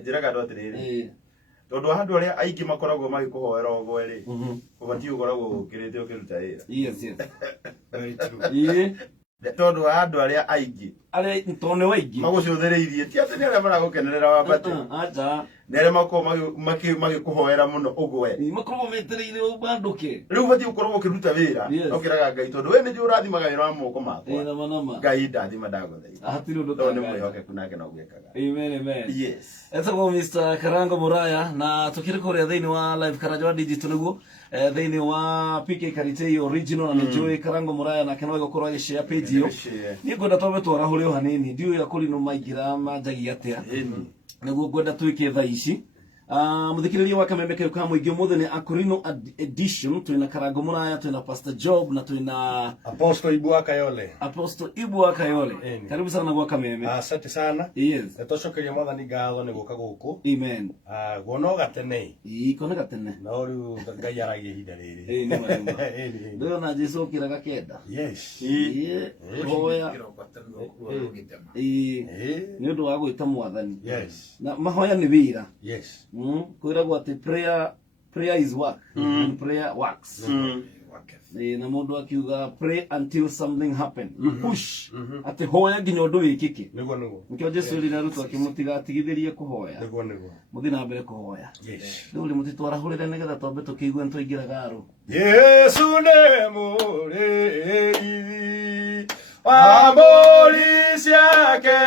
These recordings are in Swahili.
njira ga ndoti riri tondu handu aria aingi makoragwo magikuhoera ogwo ri ubati ukoragwo ukirite ukiruta wira. Yes. Very true. Tondu handu aria aingi aria tone waingi magucuthireirie ti ati ni aria maragukenerera wambate aja nere makoragwo magikuhoera muno ugwe makoragwo metereire ubanduke riu ubati ukoragwo ukiruta wira ukiraga Ngai tondu we ni ndi urathimaga wira wa moko makwa Ngai ndathima ndaguthaitha hatiri undu tondu ni mwihokeku nake no gwikaga. Amen. Yes, etagwo Mr. Karango Muraya na tukiri kuria thiini wa live Karanja digital niguo thiini wa PK Karitei original na Joy Karango Muraya na kenwa gukorwo agishare page iyo ni ngwenda twambe twarahure o hanini ndiu ya kuri no maingira manjagi atia niguo ngwenda twike thaa ici muthikiriria wa Kameme Kau ka muingi muthe ni Akorino edition twina Karango Muraya twina Pastor Job na twina Apostle Ibua Kayole. Karibu sana gwa Kameme. Asante sana. Yes. Etocokeria mwathani ngatho ni guka guku. Amen. Guono gatene. Kone gatene. No riu Ngai aragia ihinda riri. Ni marema. Ndio na Jesu kiraga kenda. Yes. Hoya. Ni undu wa gwita mwathani. Yes. Na mahoya ni wira. Yes. Kwiragwo ati prayer is work and prayer works. Na mundu akiuga pray until something happen. Push ati hoya nginya undu wikike. Niguo. Nikyo Jesu rina rutu akimutiga atigithirie kuhoya. Niguo. Muthi na mbere kuhoya. Yes. Ndio ri muti twarahurire nigetha twambe tukiigua ntwingiraga ru. Yesu ne murei wa mburi ciake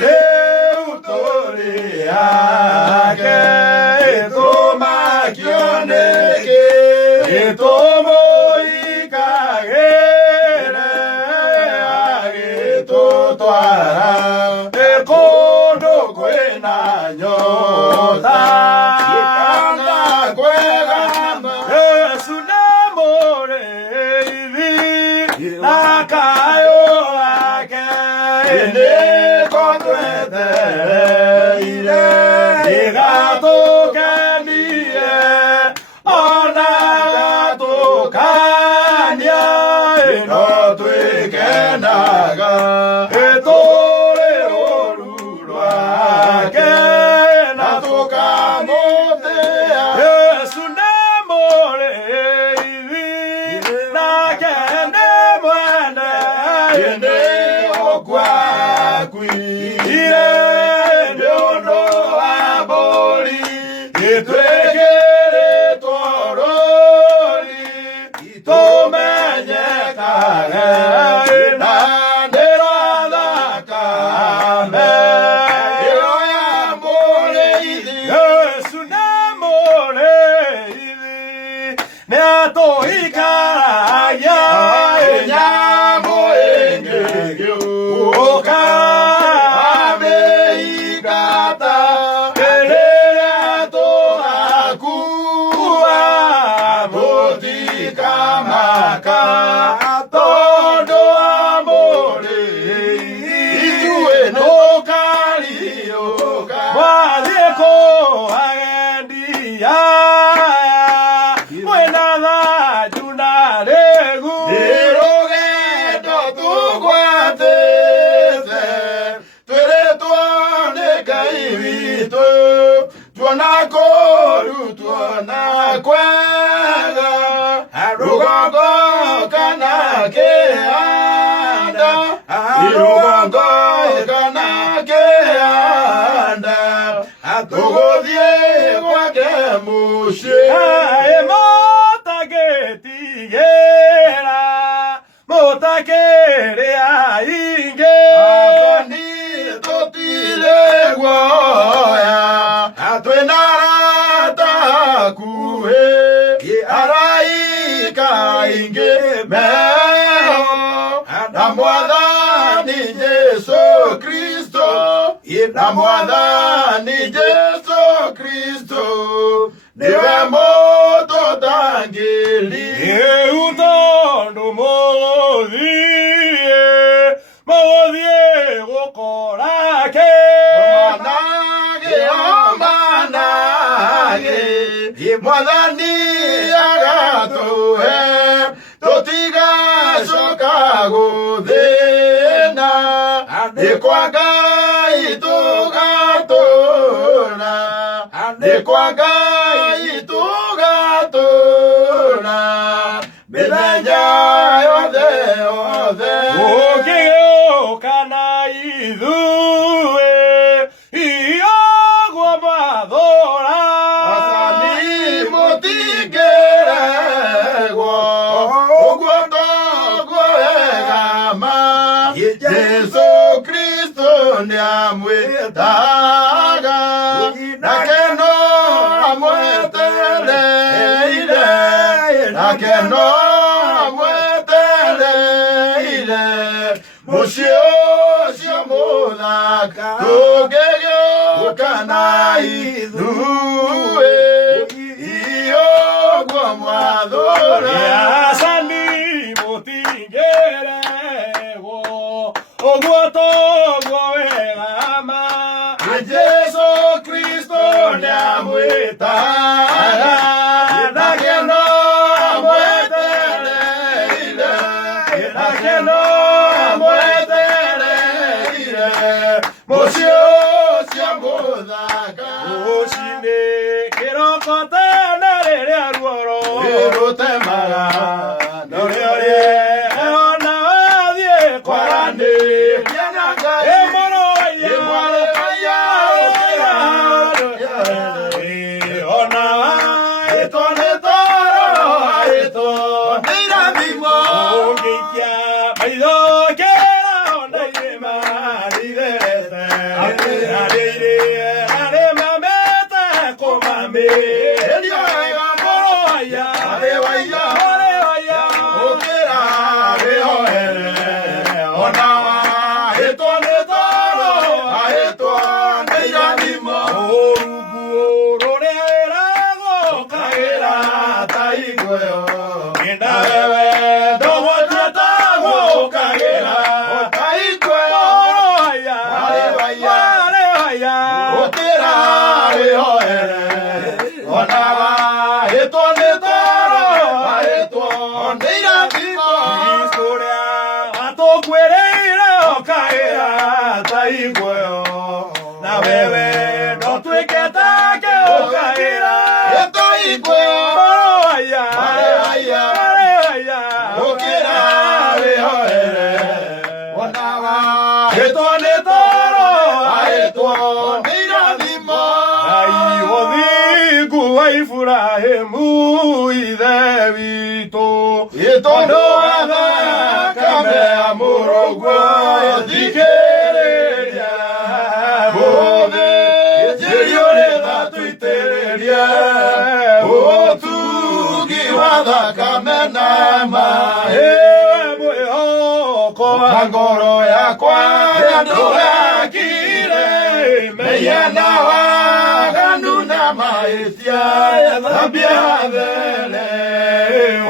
leo tori yake toma kioneke tomo ikagere agito twara kondo kwena nyota ikanga kwega Yesu ne murei nakayo ake ne kondwete ile igatokanie ona gatokania ino twikenaga etore orurwake na tukamutea Yesu ne murei nake ne mwene ene okwakwire ni undu wa mburi itwikire tworori tumenyekage na ndiro thakame iyo ya mũrĩithi Yesu nĩ mũrĩithi nĩ atũikaragia nyamũ ĩngĩgĩũka amĩingata rĩrĩa tũgakua mũtikamaka tondũ wa mũrĩithi ithuĩ tũkariũka mwathiĩ kũagendi aya mwĩna thanju na rĩgu rũgendo tũgwatĩte twĩrĩtwo nĩ Ngai witũ tuona kũrutwo na kwega rũgongo kana kĩanda rũgongo kana kĩanda tũgũthiĩ gwake mũciĩ mũtakĩtigĩra mũtakĩrĩa ingĩ akoni tũtirĩ guoya twĩna arata hakuhĩ araika aingĩ meho na mwathani Jesu Kristo na mwathani Jesu Kristo niwe mũtũtangĩri rĩu tondũ mũgũthiĩ gũkora ke manage mwathani agatũhe tũtigacoka gũthĩna nĩ kwa Ngai tũgatũũra kwa Ngai tugatura mĩthenya yothe yothe. Ũngĩgĩũka na ithuĩ iogwo mathũra athani mũtingĩregwo ũguo ndoguo wega ma Jesu Kristo nĩamwĩtaga nake no amwetereire nake no amwetereire mũciĩ ũcio mũthaka tũngĩgĩũka na ithuĩ iogwo mwathũra athani mũtingĩregwo ũguo toguo wega ma Jesu Kristo nĩamwĩtaga nake no amwetereire nake no amwetereire mũciĩ ũcio mũthaka rũcinĩ kĩroko tene rĩrĩa ruoro rũtemaga norĩo rĩona wathiĩ kwaranĩria na Ngai ona waĩtwo nĩ toro waĩtwo nĩ irathimo ũngĩikia maitho kĩra ona irĩma ritherete arĩ mamete kũmamĩria wega mũrũ waya ũkĩra wĩhoere ona waĩtwo nĩ toro waĩtwo nĩ irathimo na wewe no tuĩke take ũkaĩra ũkĩra wĩhoere ona waĩtwo nĩ toro waĩtwo nĩ irathimo Ngai ũthingu wa Iburahĩmu ithe witũ tondũ wa thakame ya mũrũguo thikĩrĩria mũthĩnjĩri ũrĩa tũitĩrĩrie ũtugi wa thakame na maaĩ mwĩhoko wa ngoro yakwa ndũgakire mĩhiana waganu na mahĩtia thambia mbere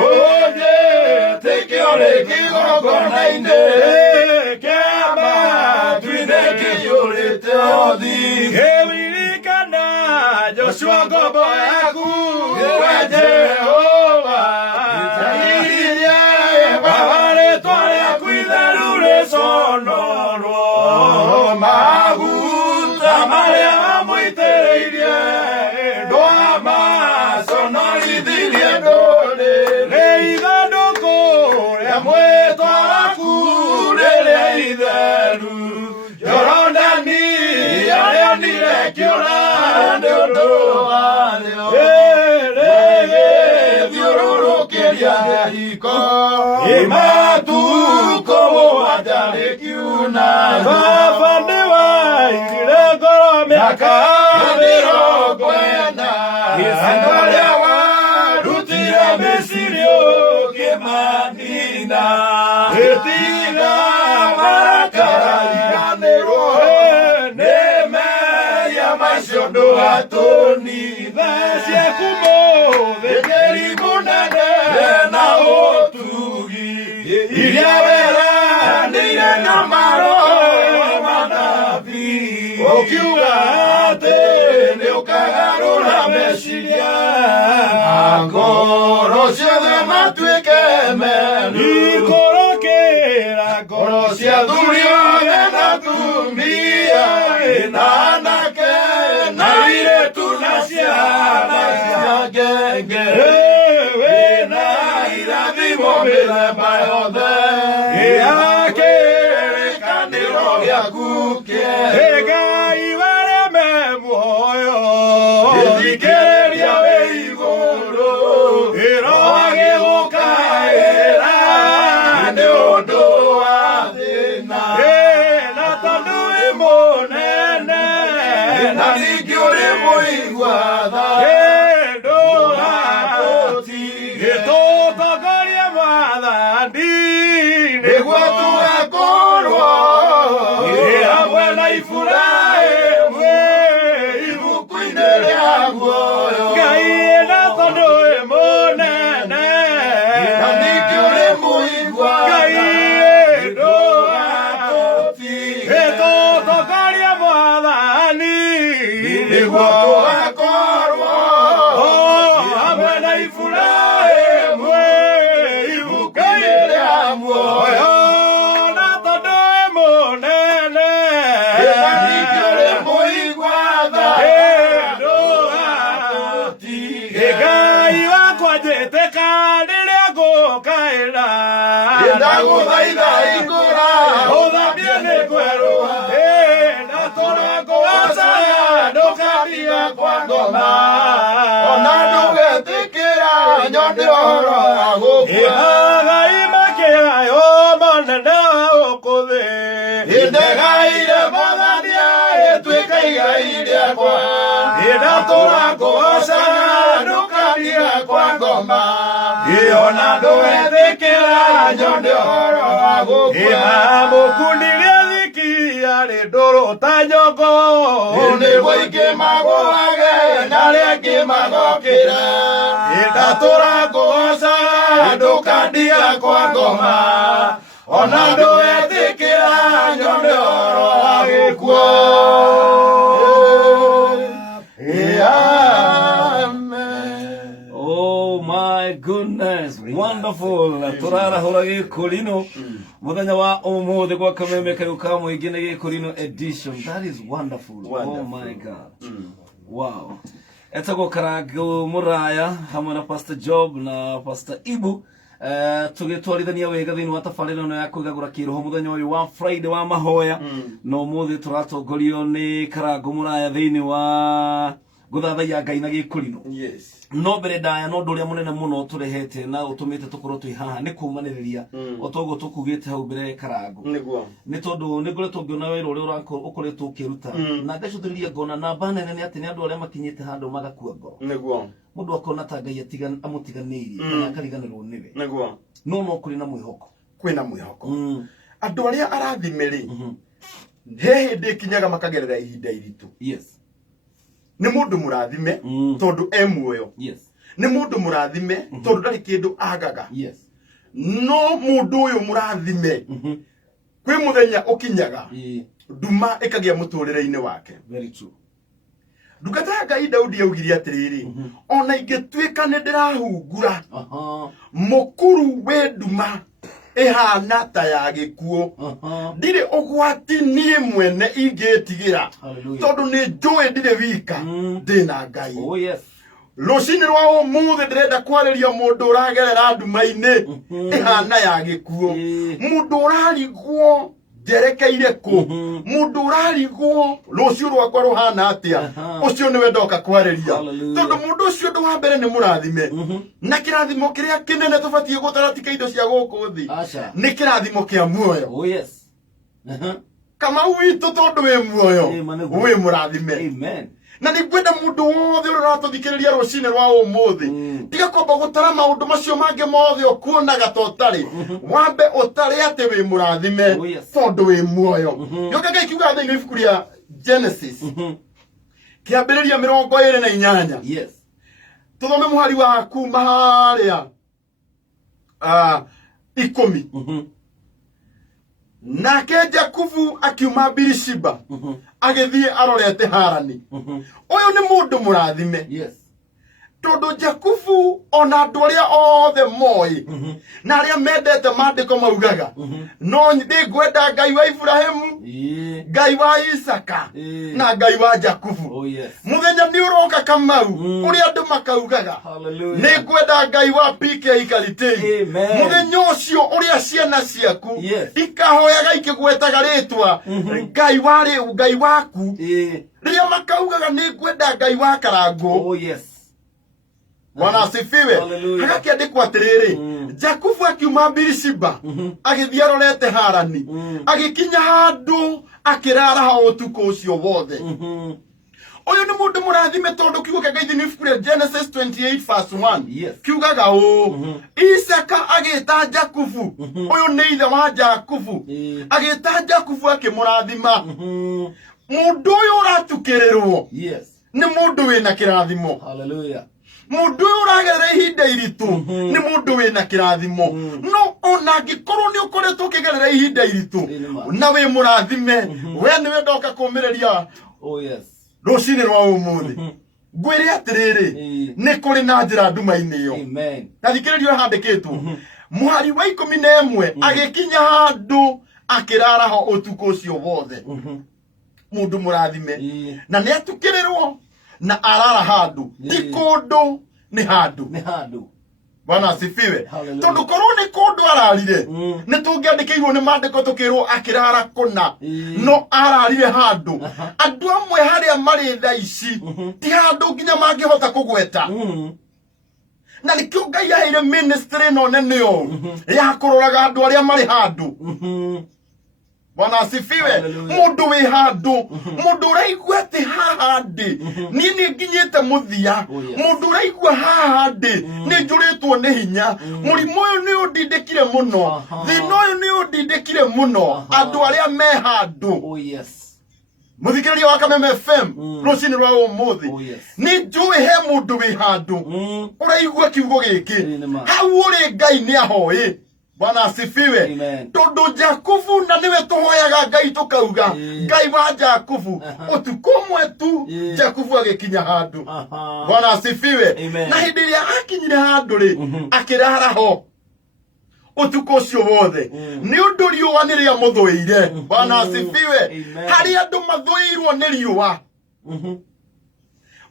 ũnjĩtĩkio ũrĩ kĩgongona-inĩ kĩa matu-inĩ kĩiyũrĩte ũthi kĩririkana Joshua ngombo yaku we Jehova iria rĩtwa rĩaku itheru rĩconorwo maguta marĩa wamũitĩrĩirie ndwamaconorithirie ndũrĩrĩ ithandũkũ rĩa mwĩtwa waku rĩrĩa itheru Jorodani arĩonire kĩũra nĩ ũndũ warĩo rĩgĩthiũrũrũkĩria Jeriko matukũ mũgwanja rĩkiuna baba nĩwaigire ngoro mĩaka 40 andũ arĩa warutire Misiri ũkĩmanina gĩtiga marakariganĩrwo nĩ meya macio ndũgatũnithe ciaku mũthĩnjĩri mũnene na ũtugi iria weranĩire na maroho manabii ũkiuga atĩ nĩũkagarũra meciria ngoro ciothe matuĩke meru ikorokĩra ngoro cia athuri othe na atumia na anake na airĩtu na ciana maenge wena irathimo mĩthemba yothe kĩrĩkanĩro gĩaku Ngai wareme muoyo thikĩrĩria wĩ igũrũ Roho agĩgũkaĩra nĩ ũndũ wa thĩna na tondũ wĩ mũnene na ningĩ ũrĩ mũigua tha gĩtũtongoria maathani nĩguo tugakorwo hamwe na Iburahĩmu ibuku-inĩ rĩa muoyo Ngai na tondũ wĩ mũnene na ningĩ ũrĩ mũigua Ngai gĩtũtongoria maathani nĩguo tugakorwo hamwe na Iburahĩmu ibuku-inĩ rĩa muoyo na tondũ wĩ mũnene na ningĩ ũrĩ mũigua tha Ngai wakwa njĩtĩka rĩrĩa ngũkaĩra ndagũthaitha hingũra ũthambie nĩ kwerũha na tũra ngũgooca ndũkariga kwa ngoma ona ndũgetĩkĩra nyone ũhoro wa gũkua Ngai makĩayo manene gũkũ thĩ ndegaire Mwathani agĩtuĩka igai rĩakwa na tũra ngũgooca ndũkariga kwa ngoma ona ndũgetĩkĩra nyone ũhoro wa gũkua mũkundirie thikia rĩ ndũrũ ta nyongo nĩguo ingĩ magũage na arĩa angĩ magokĩra ndatũra ngũgooca ndũkandiga kwa ngoma ona ndũgetĩkĩra nyone ũhoro wa gĩkuũ Oh my goodness, wonderful. Turara hora gĩkũrino muthenya wa ũmũthĩ gwa kameme kariũ ka mũingĩ nĩ gĩkũrino edition. That is wonderful. Oh my God. Wow. Etagwo Karango Muraya hamwe na Pastor Job na Pastor Ibu tugĩtwarithania wega thĩinĩ wa tabarĩra ĩno ya kũgagũra kĩroho mũthenya ũyũ wa Friday wa mahoya no mũthĩ tũratongorio nĩ Karango Muraya thĩinĩ wa gũthathaiya Ngai na gĩkũrino. Yes. No mbere ndaya no ndũrĩa mũnene mũno tũrehete na ũtũmĩte tũkorwo twĩ haha nĩ kumanĩrĩria o toguo tũkugĩte hau mbere Karango nĩ tondũ nĩ ngoretwo ngĩona wĩra ũrĩa ũkoretwo ũkĩruta na ngacũthĩrĩria ngona namba nene nĩ atĩ nĩ andũ arĩa makinyĩte handũ magakua ngoro mũndũ akona ta Ngai amũtiganĩirie kana akariganĩrwo nĩwe no kũrĩ na mwĩhoko kwĩna mwĩhoko andũ arĩa arathime rĩ he hĩndĩ kinyaga makagerera ihinda iritũ yes nĩ mũndũ mũrathime tondũ muoyo nĩ mũndũ mũrathime tondũ ndarĩ kĩndũ agaga no mũndũ ũyũ mũrathime kwĩ mũthenya ũkinyaga nduma ĩkagĩa mũtũrĩre-inĩ wake very true ndungata ya Ngai Daudi yaugire atĩrĩrĩ ona ingĩtuĩka nĩ ndĩrahungura mũkuru wĩ nduma ihana ta ya gĩkuũ ndirĩ ũgwati niĩ mwene ingĩtigĩra tondũ nĩ njũĩ ndirĩ wika ndĩna Ngai rũcinĩ rwa ũmũthĩ ndĩrenda kwarĩria mũndũ ũragerera nduma-inĩ ihana ya gĩkuũ mũndũ ũrarigwo njerekeire kũ mũndũ ũrarigwo rũciũ rwakwa rũhana atĩa ũcio nĩwe ndoka kwarĩria tondũ mũndũ ũcio ũndũ wa mbere nĩ mũrathime na kĩrathimo kĩrĩa kĩnene tũbatiĩ gũtaratika indo cia gũkũ thĩ nĩ kĩrathimo kĩa muoyo Kamau witũ tondũ wĩ muoyo wĩ mũrathime na nĩ ngwenda mũndũ wothe ũrĩa ũratũthikĩrĩria rũcinĩ rwa ũmũthĩ tiga kwamba gũtara maũndũ macio mangĩ mothe ũkuonaga ta ũtarĩ wambe ũtarĩ atĩ wĩ mũrathime tondũ wĩ muoyo gĩoka Ngai kiuga thĩinĩ wa ibuku rĩa Genesis kĩambĩrĩria 28 tũthome mũhari wa kuma harĩa 10 nake Jakubu akiuma Birishiba agĩthiĩ arorete Harani ũyũ nĩ mũndũ mũrathime tondu Jakubu ona andu aria othe moi na aria mendete mandiko maugaga no ndi ngwenda Ngai wa Ibrahimu Ngai wa Isaka na Ngai wa Jakubu muthenya ni uroka Kamau uria andu makaugaga ni ngwenda Ngai wa PK Karitei muthenya ucio uria ciana ciaku ikahoyaga ikigwetaga ritwa Ngai waku riria makaugaga ni ngwenda Ngai wa Karango Bwana asifiwe. Hagakiandikwa atiriri Jakubu akiuma Birishiba agithia rorete Harani agikinya handu akirara ha utuko ucio wothe. Uyu ni mundu murathime tondu kiugo kia Ngai ni ibuku Genesis 28:1 kiugaga Isaka agita Jakubu uyu ni ithe wa Jakubu agita Jakubu akimurathima. Mundu uyu uratukirirwo ni mundu wina kirathimo. Hallelujah. Mundu uragerera ihinda iritu ni mundu wina kirathimo. No ona ngikorwo ni ukoretwo ukigerera ihinda iritu na wi murathime we ni we ndoka kumireria rucini rwa umuthi ngwire atiriri ni kuri na njira nduma-ini iyo. Na thikiririo handikitwo muhari wa 11 agikinya handu akirara ho utuko ucio wothe. Mundu murathime na ni atukirirwo na arara handu ti kundu ni handu. Bwana asifiwe. Tondu korwo ni kundu ararire ni tungiandikirwo ni mandiko tukirwo akirara kuna no ararire handu. Andu amwe haria mari tha ici ti handu nginya mangihota kugweta. Na nikio Ngai yaheire ministry no nene yo ya kuroraga andu aria mari handu. Bwana asifiwe. Mundu wi handu mundu uraigua ati haha ndi ni nginyite muthia mundu uraigua haha ndi ni njuritwo ni hinya murimu uyu ni undindikire muno thina uyu ni undindikire muno andu aria me handu. Muthikiriria wa Kameme FM rucini rwa umuthi ni njui he mundu wi handu uraigua kiugo giki hau uri Ngai ni ahoi. Bwana asifiwe. Tondu Jakubu na niwe tuhoyaga Ngai tukauga Ngai wa Jakubu utuko mwetu Jakubu agikinya handu. Bwana asifiwe. Na hindi iria akinyire handu ri akirara ho utuko ucio wothe ni undu riua ni ria muthuire. Bwana asifiwe. Hari andu mathuirwo ni riua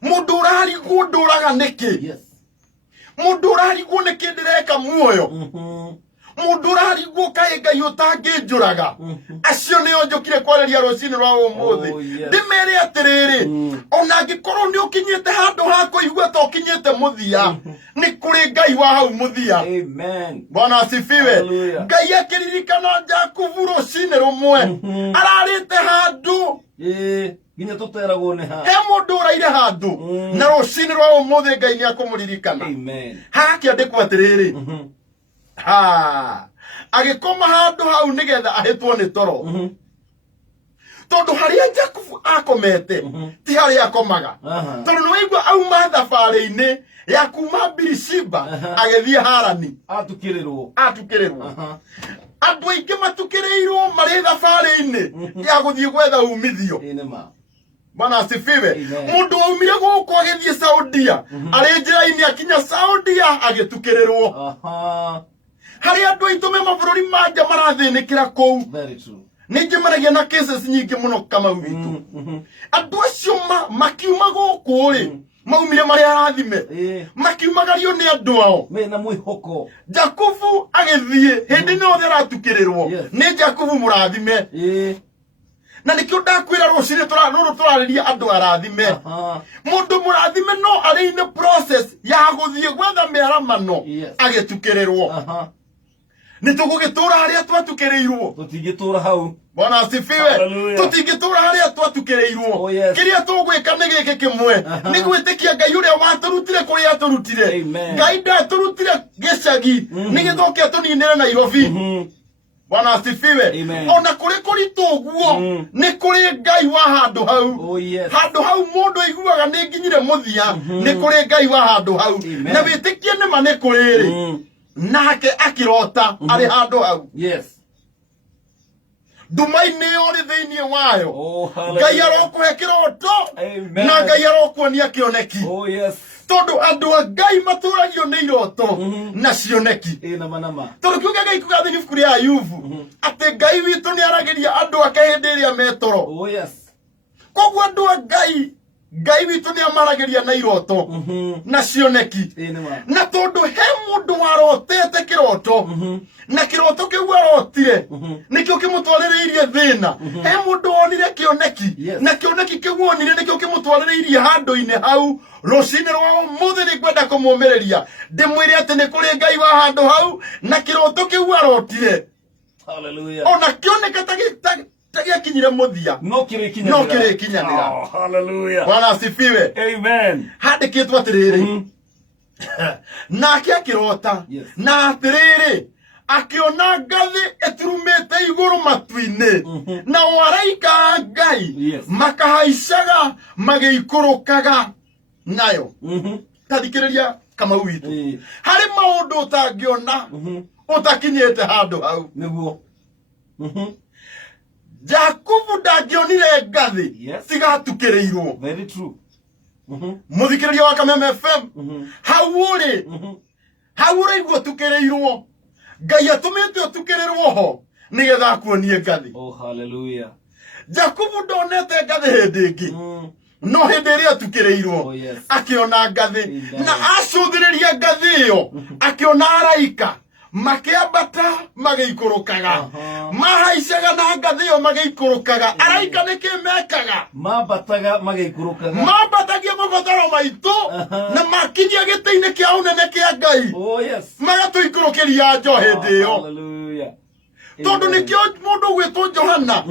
mundu urarigwo nduraga niki mundu urarigwo niki ndireka muoyo mundu urarigwo kae Ngai utangijuraga acio nio njukire kwareria rucini rwa umuthi ndimere atiriri ona ngikorwo ni ukinyite handu ha kuigua to kinyite muthia ni kuri Ngai wa hau muthia. Bwana asifiwe. Ngai akiririkana Jakubu rucini rumwe ararite handu nginya tuteragwo ni ha he mundu uraire handu na rucini rwa umuthi Ngai ni akumuririkana. Hagakiandikwo atiriri agikoma handu hau nigetha ahitwo ni toro tondu haria Jakubu akomete ti haria akomaga tondu ni waigua auma thabari-ini ya kuma Birishiba agithie Harani atukirirwo andu aingi matukirirwo mari thabari-ini ya guthie gwetha umithio. Bwana asifiwe. Mundu umire guku agithie Saudia ari njira-ini akinya Saudia agitukirirwo hari andu aitu me mabururi manja marathinikira kou. Ningi maragia na cases nyingi muno kama witu andu acio makiuma guku ri maumire mari arathime makiumagario ni andu ao mena mwihoko. Jakubu agithie hindi no thera atukirirwo ni Jakubu murathime na nikio ndakwira rucini turariria andu arathime. Mundu murathime no ari in process ya guthie gwetha miaramano agitukirirwo ni tugugitura haria twatukirirwo tutingitura hau. Bwana asifiwe. Tutingitura haria twatukirirwo kiria tugwika ni giki kimwe ni gwitikia Ngai uria waturutire kuria aturutire. Ngai ndaturutire gicagi ni githoke tuninire Nairobi. Bwana asifiwe. Ona kuri kuritu uguo ni kuri Ngai wa handu hau. Handu hau mundu aiguaga ni nginyire muthia ni kuri Ngai wa handu hau na witikie ni mane kuriri nake akirota ari handu hau. Nduma-ini uri thiini wayo Ngai arokuhe kiroto na Ngai arokuonia kioneki. tondu andu a Ngai maturagio ni iroto na cioneki nama tondu kiuga Ngai kuga thini bukuri ya Ayubu ati Ngai witu ni arageria andu ake hindi iria metoro. Oh yes. Koguo andu a Ngai witu ni amarageria na iroto na cioneki na tondu he mundu warotete kiroto na kiroto kiu arotire nikio kimutwaririirie thina he mundu onire kioneki na kioneki kiu onire nikio kimutwaririirie handu-ini hau rucini rwa umuthi ni kwenda kumumereria ndimwire ati ni kuri Ngai wa handu hau na kiroto kiu arotire. Hallelujah. Ona kioneka tagia kinyire muthia no kirikinyanira. Oh, hallelujah. Bwana asifiwe. Amen. Handikitwo atiriri nake akirota na atiriri akiona ngathi eturumite iguru matu-ini na waraika Ngai makahaicaga magiikurukaga nayo. Tathikiriria Kamau witu hari maundu utangiona utakinyite handu hau niguo. Jakubu ndangionire ngathi cigatukirirwo. Very true. Muthikiriria wa Kameme FM hau uri igwo tukirirwo Ngai atumite utukirirwo ho nigetha akuonie ngathi. Oh hallelujah. Jakubu ndonete ngathi hindi ingi no hindi iria tukirirwo akiona ngathi na acuthiriria ngathi iyo akiona araika makiambata magiikurukaga mahaicaga na ngathi iyo magiikurukaga. Araika nikimekaga mambataga magiikurukaga mambatagia mabataro maitu na makinyia giti-ini kia unene kia Ngai. Oh yes. Magatuikurukiria njo hindi iyo. Hallelujah. Tondu nikio mundu gwitwo Johana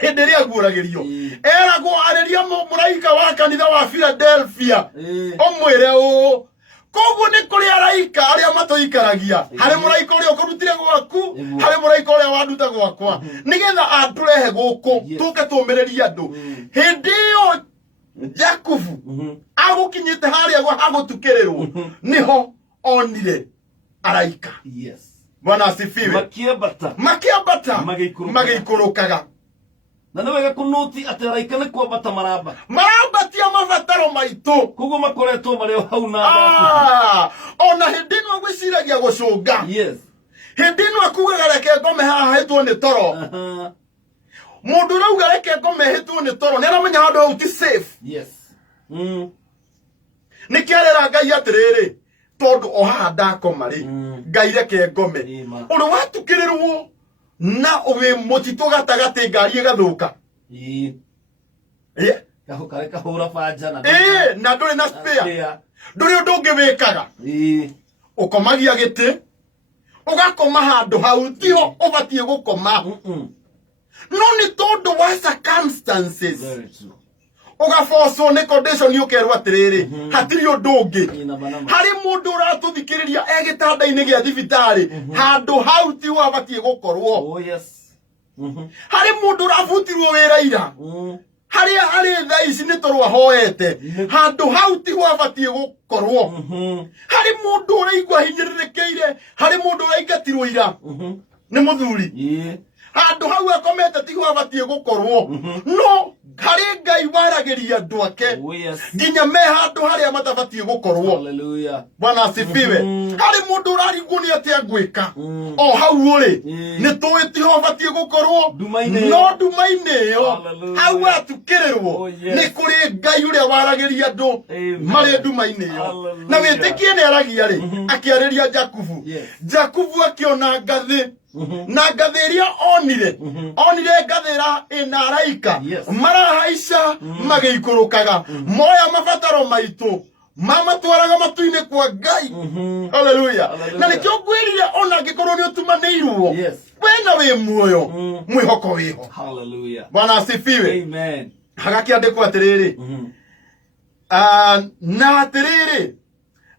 hindi iria guuragirio eragwo ariria muraika wa kanitha wa Philadelphia omwire u koguo ni kuri araika aria matoikaragia hari muraika uria ukurutire gwaku hari muraika uria wanduta gwakwa nigetha aturehe guku tuke tumereria andu hindi iyo Jakubu agukinyite haria gwa agutukirirwo niho onire araika. Yes. Bwana asifiwe. Makiambata magiikurukaga na nĩ wega kũnũti atĩ araika nĩ kwambata marambatia mabataro maitu koguo makoretwo marĩ hau na ona hindi ĩno gwĩciragia gũcũnga. Yes. Hindi ĩno akugaga reke ngome haha hĩtwo nĩ toro. Mũndũ ũrauga reke ngome hĩtwo nĩ toro nĩaramenya handũ hau ti safe. Yes. Nĩkĩarera Ngai atĩrĩrĩ tondu o haha ndakoma rĩ Ngai reke ngome ũrĩ watukirirwo na uwe mutitu gatagati ngari igathuka kahura banja na nduri na spare nduri undu ungi wikaga ukomagia giti ugakoma handu hau tiho ubatie gukoma no ni tondu wa circumstances ugaforcwo ni condition yukerwa atiriri hatiri undu ungi hari mundu uratuthikiriria egitanda-ini gia thibitari handu hau ti wabatie gukorwo. Oh yes. Hari mundu urabutirwo wira ira hari thaa ici ni turwahoete handu hau ti wabatie gukorwo. Hari mundu uraigua hinyirirekeire hari mundu uraingatirwo ira ni muthuri handu hau akomete ti wabatie gukorwo no hari Ngai warageria andu ake nginya me handu haria matabatie gukorwo. Hallelujah. Bwana asifiwe. Hari mundu urarigwo ni atia gwika o hau uri ni tuiti ho batie gukorwo no nduma-ini iyo hau atukirirwo ni kuri Ngai uria warageria andu mari nduma-ini iyo na witikie ni aragia ri akiariria Jakubu akiona ngathi na ngathi iria onire ngathira ina araika marahaica magiikurukaga moya mabataro maitu mamatwaraga matu-ini kwa Ngai. Hallelujah. Na nikio ngwirire ona ngikorwo ni utumanirwo wena wi muoyo mwihoko wiho. Hallelujah. Bwana asifiwe. Amen. Hagakiandikwo atiriri na atiriri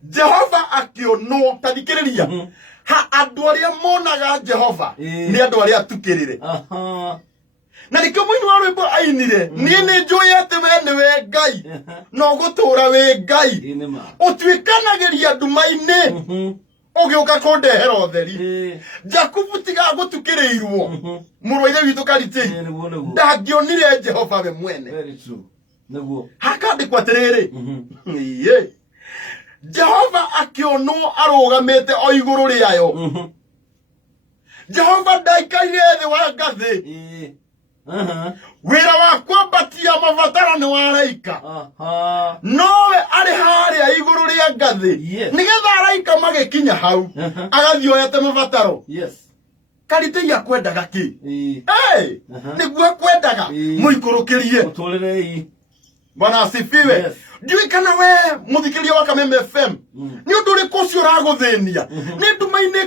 Jehova akionwo tathikiriria andu aria monaga Jehova ni andu aria atukirire. Na nikio mwini wa rwimbo ainire nie ni njui ati we niwe Ngai no gutura wi Ngai utwikanagiria nduma-ini ugiuka kundehera utheri. Jakubu tiga gutukirirwo muru wa ithe witu Karitei ndangionire Jehova we mwene. Very true. Niguo hakandikwo atiriri Jehova akionwo arugamite o iguru riayo. Jehova ndaikaire thi wa ngathi. Wira wa kwambatia mabatara ni wa araika. Nowe ari haria iguru ria ngathi. Nigetha araika magikinya hau. Agathioyete mabataro. Karite ya kwendaga ki? Niguo kwendaga muikurukirie. Muturerei. Bwana asifiwe. Ndiwe kana we muthikiria wa Kameme FM. Ni undu ri kucio raguthenia. Ni nduma-ini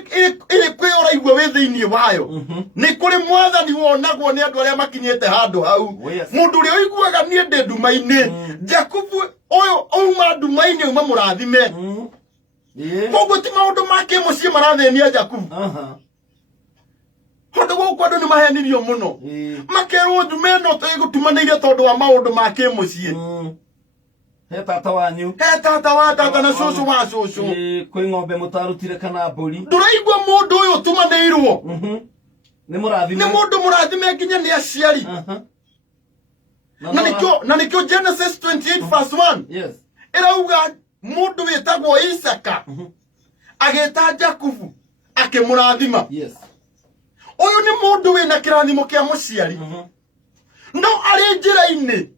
iri kwiyora igwe wi thiini wayo. Ni kuri mwathani wonagwo ni andu aria makinyete handu hau. Mundu uri oiguaga ni ndi nduma-ini. Jakubu oyo ouma nduma-ini uma murathime. Koguo ti maundu make mucie marathenia Jakubu. Hondu guku andu ni mahenirio muno. Makerwo ndume no tuyigutumanire tondu wa maundu make mucie. He tata wanyu. He tata wa tata na cucu wa cucu. Kwi ng'ombe mutarutire kana mburi. Nduraigua mundu uyu tumaneirwo. Ni murathime. Ni mundu murathime nginya ni aciari. Na nikyo Genesis 28 verse 1. Irauga mundu witagwo Isaka. Ageta Jakubu akimurathima. Uyu ni mundu wina kirathimo kia muciari. No ari njira-ini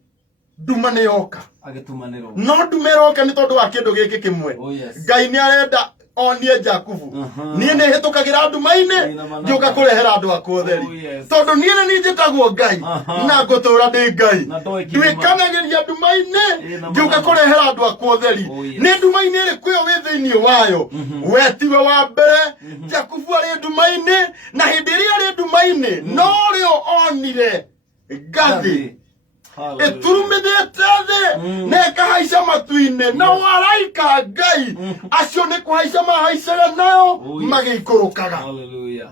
nduma ni yoka. Agitumanirwo. No nduma iroka ni tondu wa kindu giki kimwe. Ngai ni arenda onie Jakubu. Nie ni hitukagira nduma-ini ngiuka kurehera andu akwa utheri. Tondu nie ni njitagwo Ngai na ngutura ndi Ngai. Ndwikanagiria nduma-ini ngiuka kurehera andu akwa utheri. Ni nduma-ini iri kwio wi thiini wayo. We tiwe wa mbere. Jakubu ari nduma-ini na hindi iria ari nduma-ini no rio onire ngathi iturumithite thi nekahaica matu-ini na waraika Ngai acio ni kuhaica mahaicire nayo magiikurukaga.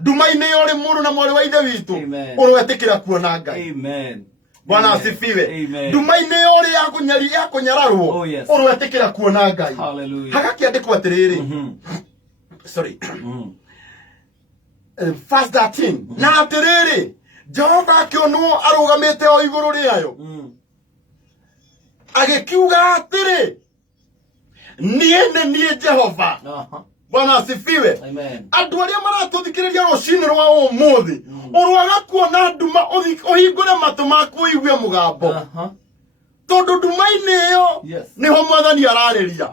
Nduma-ini uri muru na mwari wa ithe witu urwetikira kuona Ngai. Bwana asifiwe. Nduma-ini uri ya kunyararwo urwetikira kuona Ngai. Hagakiandikwo atiriri. Sorry. Verse 13. Na atiriri Jehova akionwo arugamite o iguru riayo. Agikiuga atiri nie Jehova. Bwana asifiwe. Andu aria maratuthikiriria rucini rwa umuthi urwaga kuona nduma uhingure matu maku igue mugambo. Tondu nduma-ini iyo niho mwathani arariria.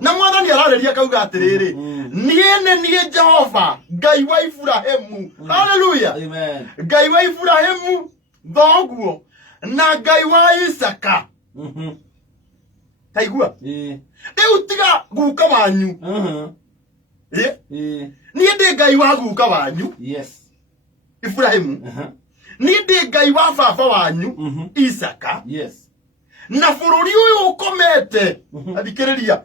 Na mwathani arariria kauga atiriri nie Jehova Ngai wa Ibrahimu. Hallelujah. Ngai wa Ibrahimu thoguo na Ngai wa Isaka. Taigua riu tiga guka wanyu. Nie ndi Ngai wa guka wanyu Ibrahimu. Nie ndi Ngai wa baba wanyu Isaka. Na bururi uyu ukomete athikiriria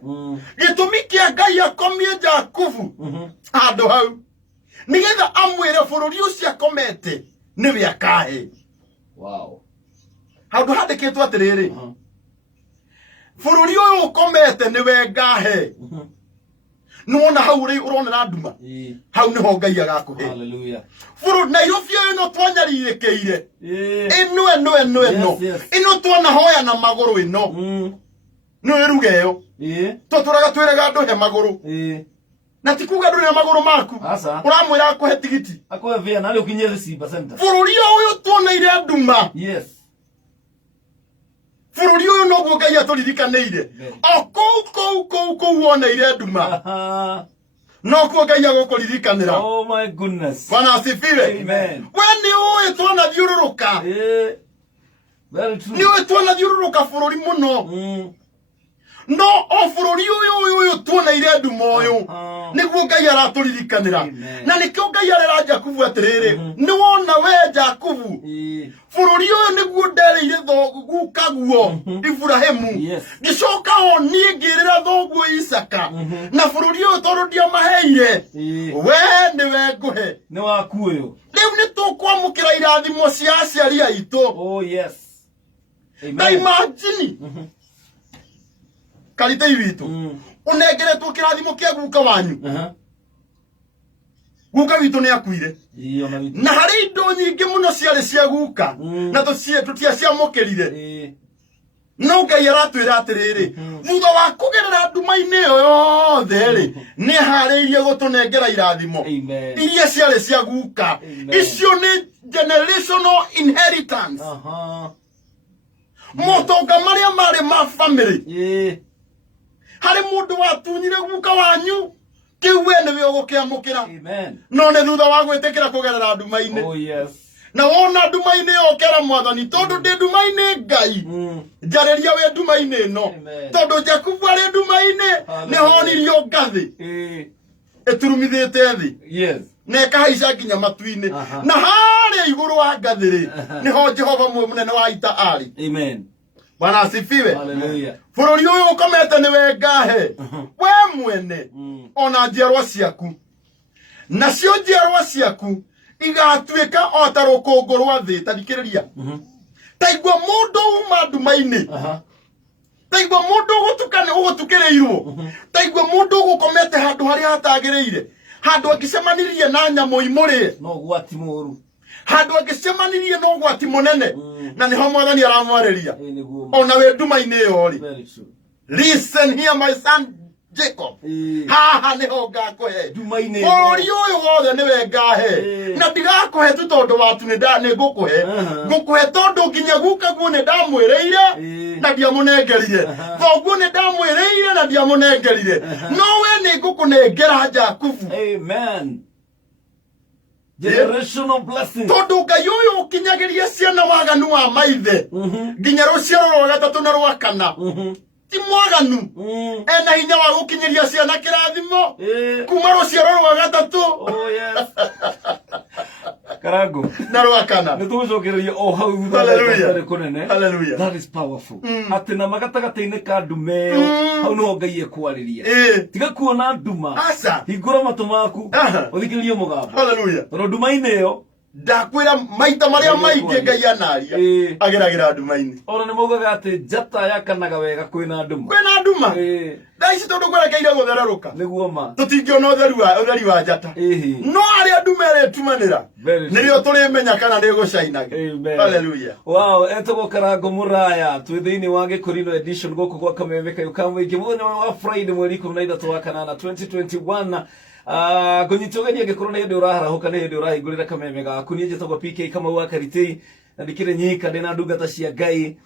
gitumi kia Ngai akomie Jakubu handu hau nigetha amwire bururi ucio akomete niwe akahe. Handu handikitwo atiriri bururi uyu ukomete niwe ngahe. Nuona hau ri uronera nduma hau niho Ngai agakuhe. Furu Nairobi ino twanyaririkeire ino ino twana hoya na maguru ino no erugeyo toturaga twirega andu he maguru na tikuga ndu na maguru maku uramwira akuhe tigiti akuhe via na ukinyere Simba Center. Bururi uyu twoneire nduma bururi uyu no guo Ngai atulirikaniire kou woneire nduma no kuo Ngai agukurikanira. Oh my goodness. Bwana asifiwe. We ni uwe twana thiururuka. Very true. Ni uwe twana thiururuka bururi muno. No o bururi uyu twoneire nduma uyu niguo Ngai aratulirikanira. Na nikio Ngai arera Jakubu atiriri ni wona we Jakubu bururi uyu niguo ndereire thoguo kaguo Ibrahimu gicoka o nie ngirira thoguo Isaka na bururi uyu tondu ndiamaheire we niwe nguhe ni waku uyu. Riu ni tukwamukira irathimo cia aciari aitu. Imagine karite witu unengeretwo kirathimo kia guka wanyu. Guka witu ni akuire na hari indo nyingi muno ciari cia guka na tutia ciamukirire no Ngai aratwira atiriri thutha wa kugerera nduma-ini yothe ri ni hariirie gutunengera irathimo iria ciari cia guka icio ni generational inheritance motonga maria mari ma family hari mundu watunyire guka wanyu kiu we niwe ugukiamukira no ne thutha wa gwitikira kugerera nduma-ini na wona nduma-ini yokera mwathani tondu ndi nduma-ini Ngai njareria we nduma-ini no tondu Jakubu ari nduma-ini ni honirio ngathi iturumithite thi ne kahaica nginya matu-ini na haria iguru wa ngathi ri niho Jehova munene wa ita ari Bwana asifiwe. Hallelujah. Bururi uyu ukomete niwe ngahe we mwene ona njiarwa ciaku nacio njiarwa ciaku igatuika ota rukungu rwa thi tathikiriria taigua mundu uma nduma-ini taigua mundu gutukane ugutukirirwo taigua mundu gukomete handu haria hatagiriire handu angicemanirie na nyamu imurie no gwati muru handu angicemanirie no gwati munene na niho mwathani aramwareria ona we nduma-ini yo ri listen here my son Jacob haha niho ngakuhe nduma-ini bururi uyu wothe niwe ngahe na ndigakuhe tu tondu watu ni ngukuhe ngukuhe tondu nginya guka guo ni ndamwireire na ndiamunengerire thoguo ni ndamwireire na ndiamunengerire no we ni ngukunengera Jakubu generational blessing tondu Ngai uyu ukinyagiria ciana waganu wa maithe nginya ruciaro rwa gatatu na rwa kana ti mwaganu ena hinya wa gukinyiria ciana kirathimo kuma ruciaro rwa gatatu Karango na rwa kana nitugucokereria o hau kunene. Hallelujah. That is powerful. Ati na magatagataine ka ndumeo hau no Ngai ekwariria tiga kuona nduma hingura matu maku uthikiririe mugambo. Hallelujah. Ro nduma-ini yo ndakwira maita maria maingi Ngai anaria ageragira nduma-ini ona nimaugaga ati njata yakanaga wega kwina nduma ndaici tondu gwerekeire guthereruka niguo ma tutingiona utheri wa njata no aria nduma iretumanira nirio turimenya kana ni gucainaga. Hallelujah. Wow, etogwo Karango Muraya twi thiini wa Gikurino edition guku gwa Kameme Kayuka mwingi muthenya wa Friday mweri 13 wa kanana 2021 Gunyitogeria gikorwo ni ndi uraharahuka ni ndi urahingurira Kameme gaku ni njitagwo PK kama wa Karitei na ndikire nyika ndina ndungata cia Ngai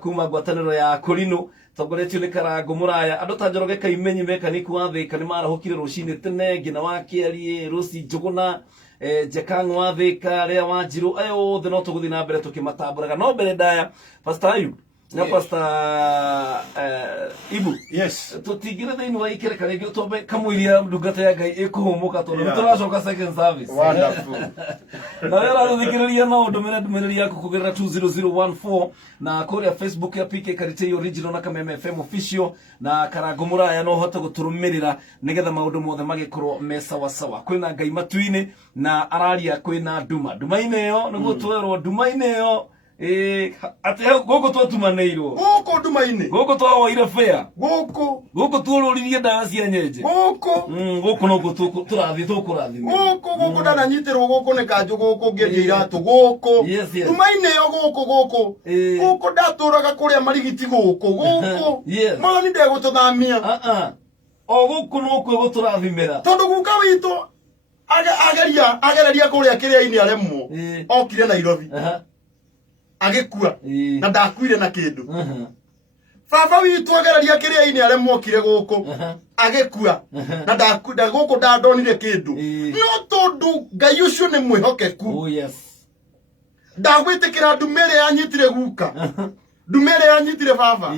kuma ngwataniro ya Kurino tongoretio ni Karango Muraya andu ta Njoroge Kaimenyi mekaniku wa Thika ni marahukire rucini tene ngina wa Kiari Rusi Njuguna Jekang wa Thika ria wa Njiru ayo othe no tuguthi na mbere tukimatamburaga no mbere ndaya Pastor Ayub na Pastor Ibu tutigire thiini wa ikire karingi tombe kamwiria ndungata ya Ngai ikuhumuka tondu turacoka second service. Wonderful. Na wera ruthikiriria no ndumiriri yaku kugerera 20014 na kuria Facebook ya PK Karitei original na Kameme FM official na Karango Muraya no hote guturumirira nigetha maundu mothe magikorwo me sawa sawa kwina Ngai matu-ini na araria kwina nduma-ini yo niguo twerwo nduma-ini yo ati guku twatumaneirwo guku nduma-ini guku twawoire fair guku tururirie ndawa cia nyenje guku no turathi tukurathimwo guku ndananyitirwo guku ni kanju guku ngeria iratu guku nduma-ini yo guku ndaturaga kuria marigiti guku mwathani ndegututhamia o guku no kwe guturathimira tondu guka witu agereria kuria kiria-ini aremwo okire Nairobi agikua na ndakuire na kindu baba witu agereria kiria-ini aremwo kire guku agikua na ndakuda guku ndandonire kindu no tondu Ngai ucio ni mwihokeku ndagwitikira ndumere yanyitire guka ndumere yanyitire baba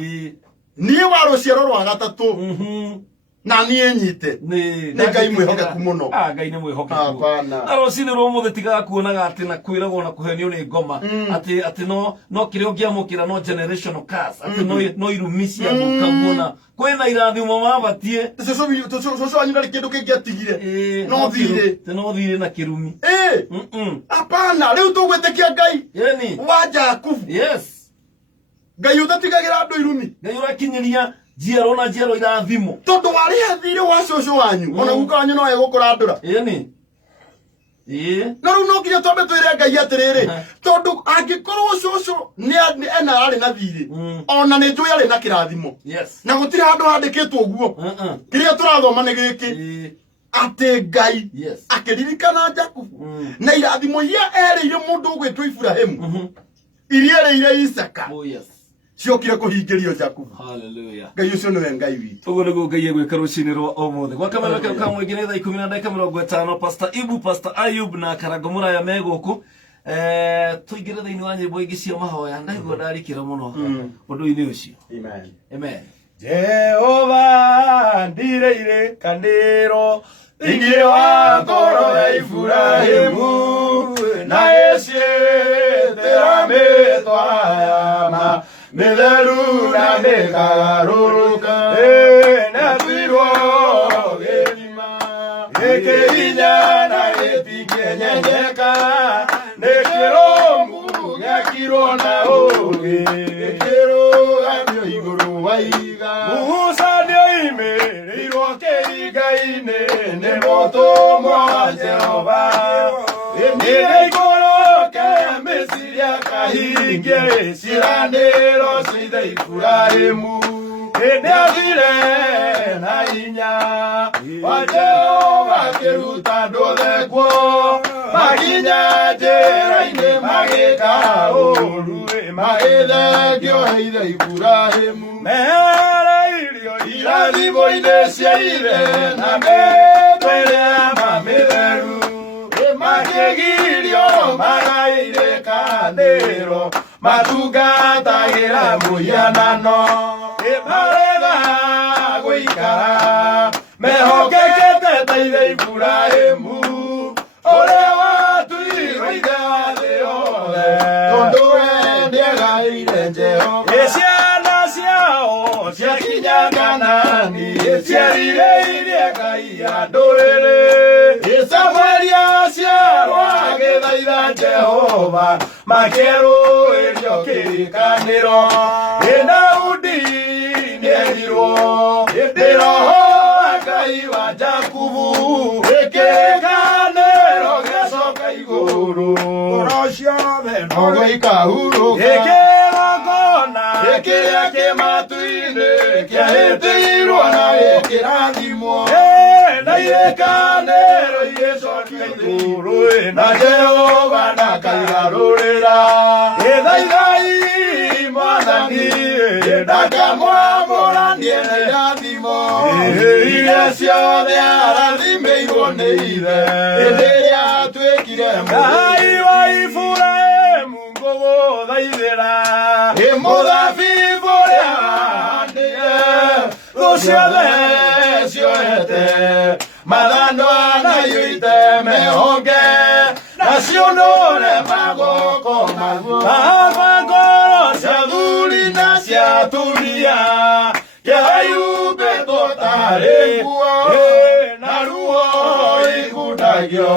nie wa ruciaro rwa gatatu na nie nyite ni Ngai mwihokeku muno. Ngai ni mwihokeku hapana arocini ro muthe tiga kuonaga ati na kwiragwo na kuhenio ni ngoma ati no kire ungiamukira no generational curse ati no irumisia gukaguona kwina irathimo mabatie soso anyina kindu kingiatigire no thire na kirumi hapana riu tugwitikia Ngai wa Jakubu Ngai utatigagira andu irumi Ngai urakinyiria jiaro na jiaro irathimo tondu wari athire wa coco wanyu ona guka wanyu no egukura ndura no riu no nginya twambe twire Ngai atiriri tondu angikorwo cucu ni ena ari na thiri ona ni njui ari na kirathimo na gutiri handu handikitwo uguo kiria turathoma ni giki ati Ngai akiririkana Jakubu na irathimo iria erire mundu ugwitwo Ibrahimu iria erire Isaka ciokire kuhingirio Jakubu. Hallelujah. Ngai ucio niwe Ngai witu. Uguo niguo Ngai egwika rucini rwa omothe. Gwa kamera ka mwingine thaa 10:50 Pastor Ibu, Pastor Ayub na Karango Muraya me guku. Tuingire thiini wa nyimbo ingi cia mahoya ndaigua ndarikira muno undu-ini ucio. Amen. Amen. Jehova ndireire kaniro thĩinĩ wa ngoro ya Iburahĩmu na ĩciĩtĩra mĩtwa ya ma mĩtheru na mĩgarũrũka natuirwo gĩthima gĩkĩ hinya na gĩtingĩnyenyeka nĩ kĩrũmu gĩakirwo na ũũgĩ gĩkĩrũgamio igũrũ wa ihiga Musa nĩoimĩrĩirwo kĩhinga-inĩ nĩ mũtũmwo wa Jehova nĩgĩikũrũke Misiri akahingie ciĩranĩro cia ithe Iburahĩmu nĩathire na hinya wa Jehova akĩruta andũ thekwo makinya njĩra-inĩ magĩka ũũru magĩthengio he ithe Iburahĩmu mehereirio irathimo-inĩ cia ithe na mĩtwe ĩrĩa mamĩtheru makĩgirio magairĩkanĩro matungatagĩra mũhianano marega gũikara mehokekete ta ithe Iburahĩmu ũrĩa watuirwo ithe wa thĩ yothe tondũ we nĩegaĩire Jehova ciana ciao ciakinya Kanaani ciarireirie Ngai ya ndũrĩrĩ Samũeli aciarwo agĩthaitha Jehova makĩrũĩrio kĩrĩkanĩro Daudi nĩerirwo nĩ Roho wa Ngai wa Jakubu kĩrĩkanĩro gĩcoka igũrũ ngoro ciothe no gĩkahurũka gĩkĩrogona kĩrĩa kĩmatu-inĩ kĩahĩtĩirwo na gĩkĩrathimwo na irĩkanĩro igĩcokia igũrũ na Jehova ndakaigarũrĩra thaithai Mwathani ndakamwamũranie na irathimo iria ciothe arathimĩirwo nĩ ithe hĩndĩ ĩrĩa atuĩkire Ngai wa Iburahĩmu ngũgũthaithĩra mũthabibũ ũrĩa wahandire thũ ciothe cioete mathandwa na yuite mehonge nacio nũre magoko maguo ngoro cia thuri na cia atumia kĩraiumbĩtwo tarĩ nguo na ruo ikundagio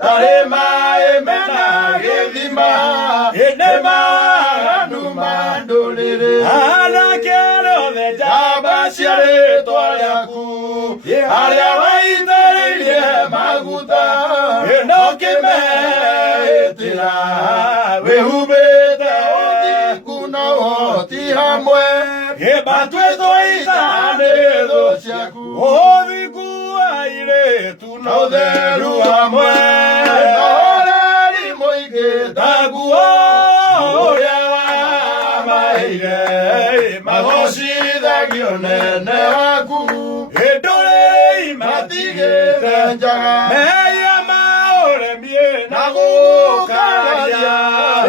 tarĩ maĩ mena gĩthima nĩ maganu ma ndũrĩrĩ anake othe njamba cia rĩĩtwa rĩaku arĩa waitĩrĩirie maguta no kĩmehĩtĩra wĩhumbĩte ũthingu na ũhoti hamwe batwĩtwo ita nĩ thũ ciaku ũthingu wa airĩtu na ũtheru hamwe na ũreri mũingĩ ta nguo ũrĩa wamaheire magocithagio nene waku ndũrĩ matigĩte njaga mehia maũremie na gũkaria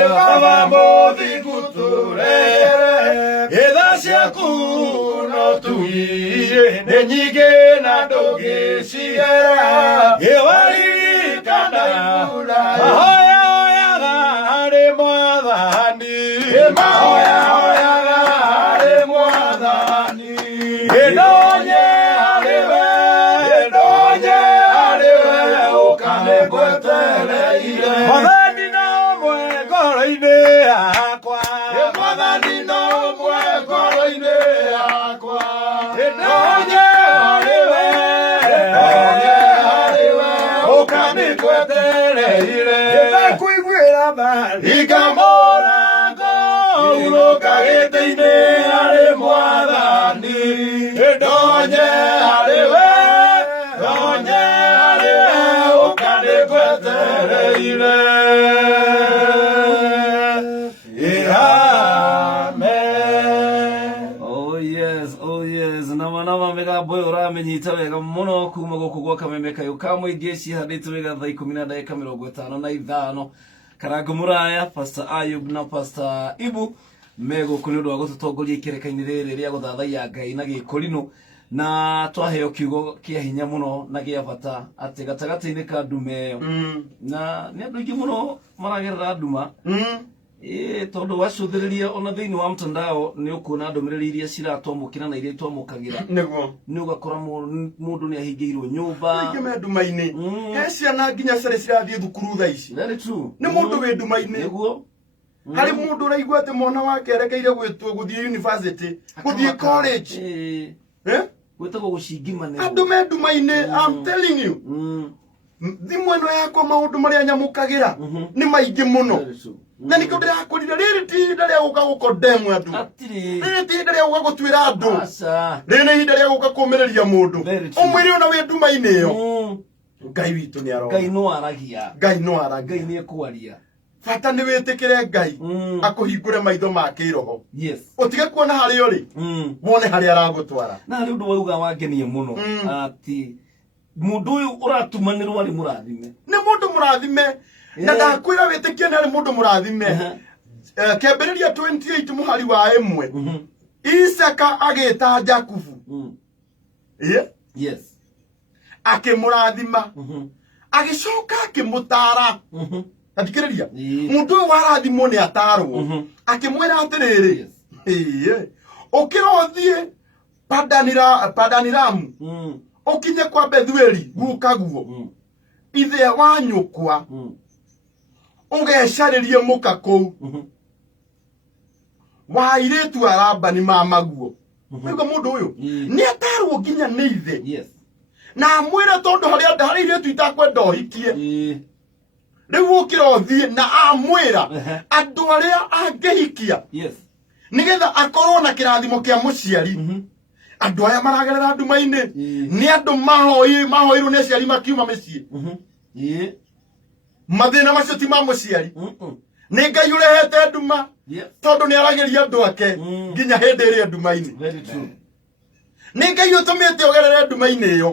baba mũthingu tũrehere tha ciaku no tugie nĩ nyingĩ na ndũngĩciera waririkana mahoya hoyaga harĩ Mwathani mahoya hoyaga harĩ Mwathani ndonye harĩwe ũkanegwetereire Mwathani no ũmwe ngoro-inĩ yakwa Mwathani no ũmwe ngoro-inĩ yakwa ndonye harĩwe ũkanegwetereire Enda kuiguira tha ikamorango uroka gĩtĩ-inĩ harĩ Mwathani ndonye harĩwe ũkanĩgwetereire. Oh yes, nama migambo ĩyo ũramenyita wega mũno kuma gũkũ gwa Kameme Kayũ ka mũingĩ cihandĩtwo wega thaa 10 na ndagĩka 55 Karango Mũraya, Pastor Ayub na Pastor Ibu megũkũ nĩ ũndũ wa gũtũtongoria ikereka-inĩ rĩrĩ rĩa gũthathaiya Ngai na gĩkũrinũ, na twaheo kiugo kĩa hinya mũno na gĩa bata atĩ gatagatĩ-inĩ ka nduma ĩyo na nĩ andũ aingĩ mũno maragerera nduma tondũ wacuthĩrĩria ona thĩinĩ wa mtandao nĩ ũkuona ndũmĩrĩri iria ciratwamũkĩra na iria twamũkagĩra nĩ ũgakora mũndũ nĩ ahingĩirwo nyũmba ingĩ me nduma-inĩ he ciana nginya carĩ cirathiĩ thukuru thaa ici nĩ mũndũ wĩ nduma-inĩ nĩguo harĩ mũndũ ũraigua atĩ mwana wake erekeire gũthiĩ university gũthiĩ college gwĩtagwo gũcingimana andũ me nduma-inĩ. I'm telling you thimũ ĩno yakwa maũndũ marĩa nyamũkagĩra nĩ maingĩ mũno na nĩkĩo ndĩrakũrire rĩrĩ ti ihinda rĩa gũka gũkondemu andũ, rĩrĩ ti ihinda rĩa gũka gũtuĩra andũ, rĩrĩ nĩ ihinda rĩa gũka kũũmĩrĩria mũndũ ũmwĩre ona wĩ nduma-inĩ ĩyo Ngai witũ nĩ aroga, Ngai no aragia, Ngai no aragia, Ngai nĩ ekwaria. Bata nĩ wĩtĩkĩre Ngai akũhingũre maitho ma kĩroho, yes, ũtige kuona harĩa ũrĩ wone harĩa aragũtwara. Na rĩu ũndũ wauga wangenia mũno atĩ mũndũ ũyũ ũratumanĩrwo arĩ mũrathime, nĩ mũndũ mũrathime na ndakwĩra wĩtĩkie nĩ arĩ mũndũ mũrathime. Kĩambĩrĩria 28 mũhari wa 1 Isaka agĩĩta Jakubu yes akĩmũrathima agĩcoka akĩmũtaara. Athikĩrĩria mũndũ ũyũ warathimwo nĩ atarwo akĩmwĩra atĩrĩrĩ ũkĩra ũthiĩ Padaniramu ũkinye kwa Bethueli gukaguo ithe wa nyũkwa ũgecarĩrie mũka kũu wa airĩtu a Labani mamaguo. Nĩguo mũndũ ũyũ nĩ atarwo nginya nĩ ithe na amwĩre tondũ harĩa airĩtu itakwenda ũhikie rĩu ũkĩra ũthiĩ na amwĩra andũ arĩa angĩhikia nĩgetha akorwo na kĩrathimo kĩa mũciari. Andũ aya maragerera nduma-inĩ nĩ andũ mahoirwo nĩ aciari makiuma mĩciĩ. Mathĩna macio ti ma mũciari, nĩ Ngai ũrehete nduma tondũ nĩ arageria andũ ake nginya hĩndĩ ĩrĩa nduma-inĩ. Nĩ Ngai ũtũmĩte ũgerere nduma-inĩ ĩyo.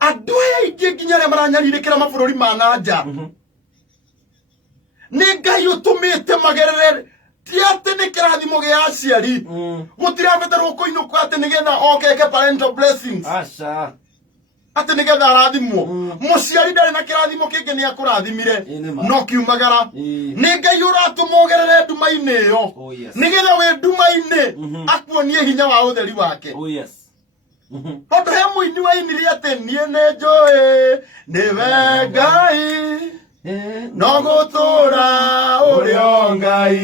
Andũ aya aingĩ nginya arĩa maranyarirĩkĩra mabũrũri ma nanja nĩ Ngai ũtũmĩte magerere, ti atĩ nĩ kĩrathimo gĩa aciari. Gũtirabatarwo kũinũka atĩ nĩgetha okeke parental blessings atĩ nĩgetha arathimwo. Mũciari ndarĩ na kĩrathimo kĩngĩ nĩ akũrathimire no kiumagara. Nĩ Ngai ũratũma ũgerere nduma-inĩ ĩyo nĩgetha wĩ nduma-inĩ akuonie hinya wa ũtheri wake. Tondũ he mũini wa inire atĩ niĩ nĩ njũĩ nĩwe Ngai no gũtũũra ũrĩ o Ngai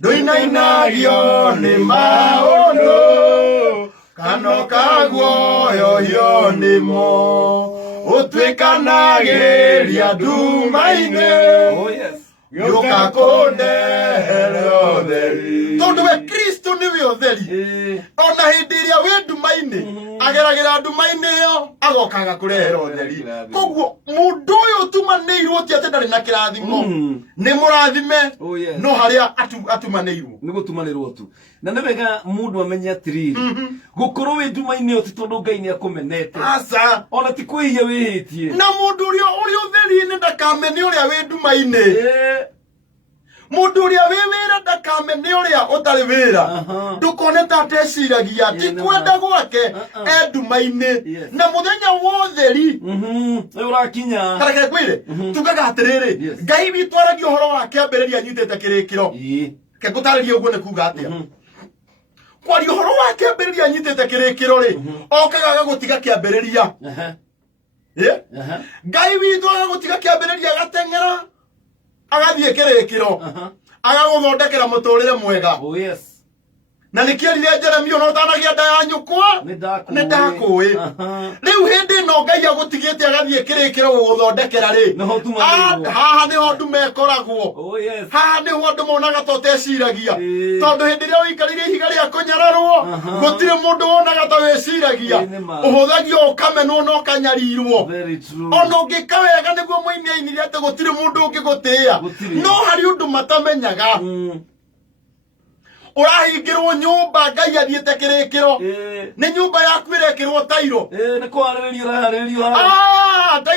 ndũinainagio nĩ maũndũ kano kaguoyohio nĩmo ũtuĩkanagĩria nduma-inĩ gĩũka kũndehere ũtheri. Tondũ we Kristo nĩwe ũtheri, ona hĩndĩ ĩrĩa wĩ nduma-inĩ ageragĩra nduma-inĩ ĩyo agokaga kũrehera ũtheri. Koguo mũndũ ũyũ ũtumanĩirwo ti atĩ ndarĩ na kĩrathimo, nĩ mũrathime no harĩa atumanĩirwo nĩ gũtumanĩrwo tu. Na nĩ wega mũndũ amenye atĩrĩrĩ gũkorwo wĩ nduma-inĩ ĩyo ti tondũ Ngai nĩ akũmenete, ona ti kwĩhia wĩhĩtie. Na mũndũ ũrĩa ũrĩ ũtheri-inĩ ndakamene ũrĩa wĩ nduma-inĩ. Mũndũ ũrĩa wĩ wĩra ndakamene ũrĩa ũtarĩ wĩra. Ndũkone ta ateciragia ti kwenda gwake e nduma-inĩ na mũthenya wa ũtheri ũrakinya. Tareke kwĩre tugaga atĩrĩrĩ Ngai witũ aragia ũhoro wa kĩambĩrĩria anyitĩte kĩrĩkĩro. Ke ngũtarĩria ũguo nĩ kuga atĩa? Kwaria ũhoro wa kĩambĩrĩria anyitĩte kĩrĩkĩro rĩ okaga agagũtiga kĩambĩrĩria. Ngai witũ agagũtiga kĩambĩrĩria agateng'era agathiĩ kĩrĩkĩro agagũthondekera mũtũrĩre mwega. na nikiarire Jeremia no tanagia nda ya nyukwa ni ndakui riu hindi no Ngai agutigite agathie kirikiro guthondekera ri haha niho ndu mekoragwo oh yes haha niho ndu monaga toteciragia tondu hindi ria uikarire ihiga ria kunyararwo gutire mundu wonaga ta weciragia uhuthagio ukamenwo no kanyarirwo very true ona ungika wega niguo muini ainire ati gutire mundu ungigutia no hari undu matamenyaga urahingirwo nyumba Ngai athiete kirikiro ni nyumba yaku irekirwo tairo ni kwariririo uraharirio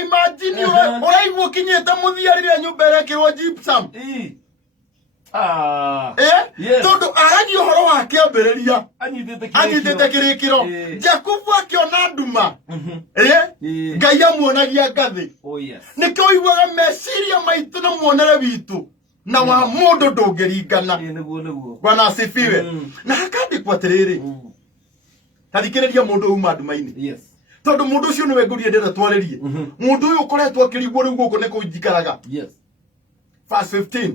imagine uraigwo kinyete muthia riria nyumba irekirwo gypsum tondu aragio horo wa kiambiriria anyitete kirikiro Jakubu akiona nduma Ngai amuonagia ngathi nikio uiguaga meciria maitu na muonere witu na wa mundu ndungiringana Bwana asifiwe na hakandikwo atiriri tarikiriria mundu uma nduma-ini tondu mundu ucio niwe ngurie ndira twaririe mundu uyu ukoretwo akirigwo riu guku ni kunjikaraga verse 15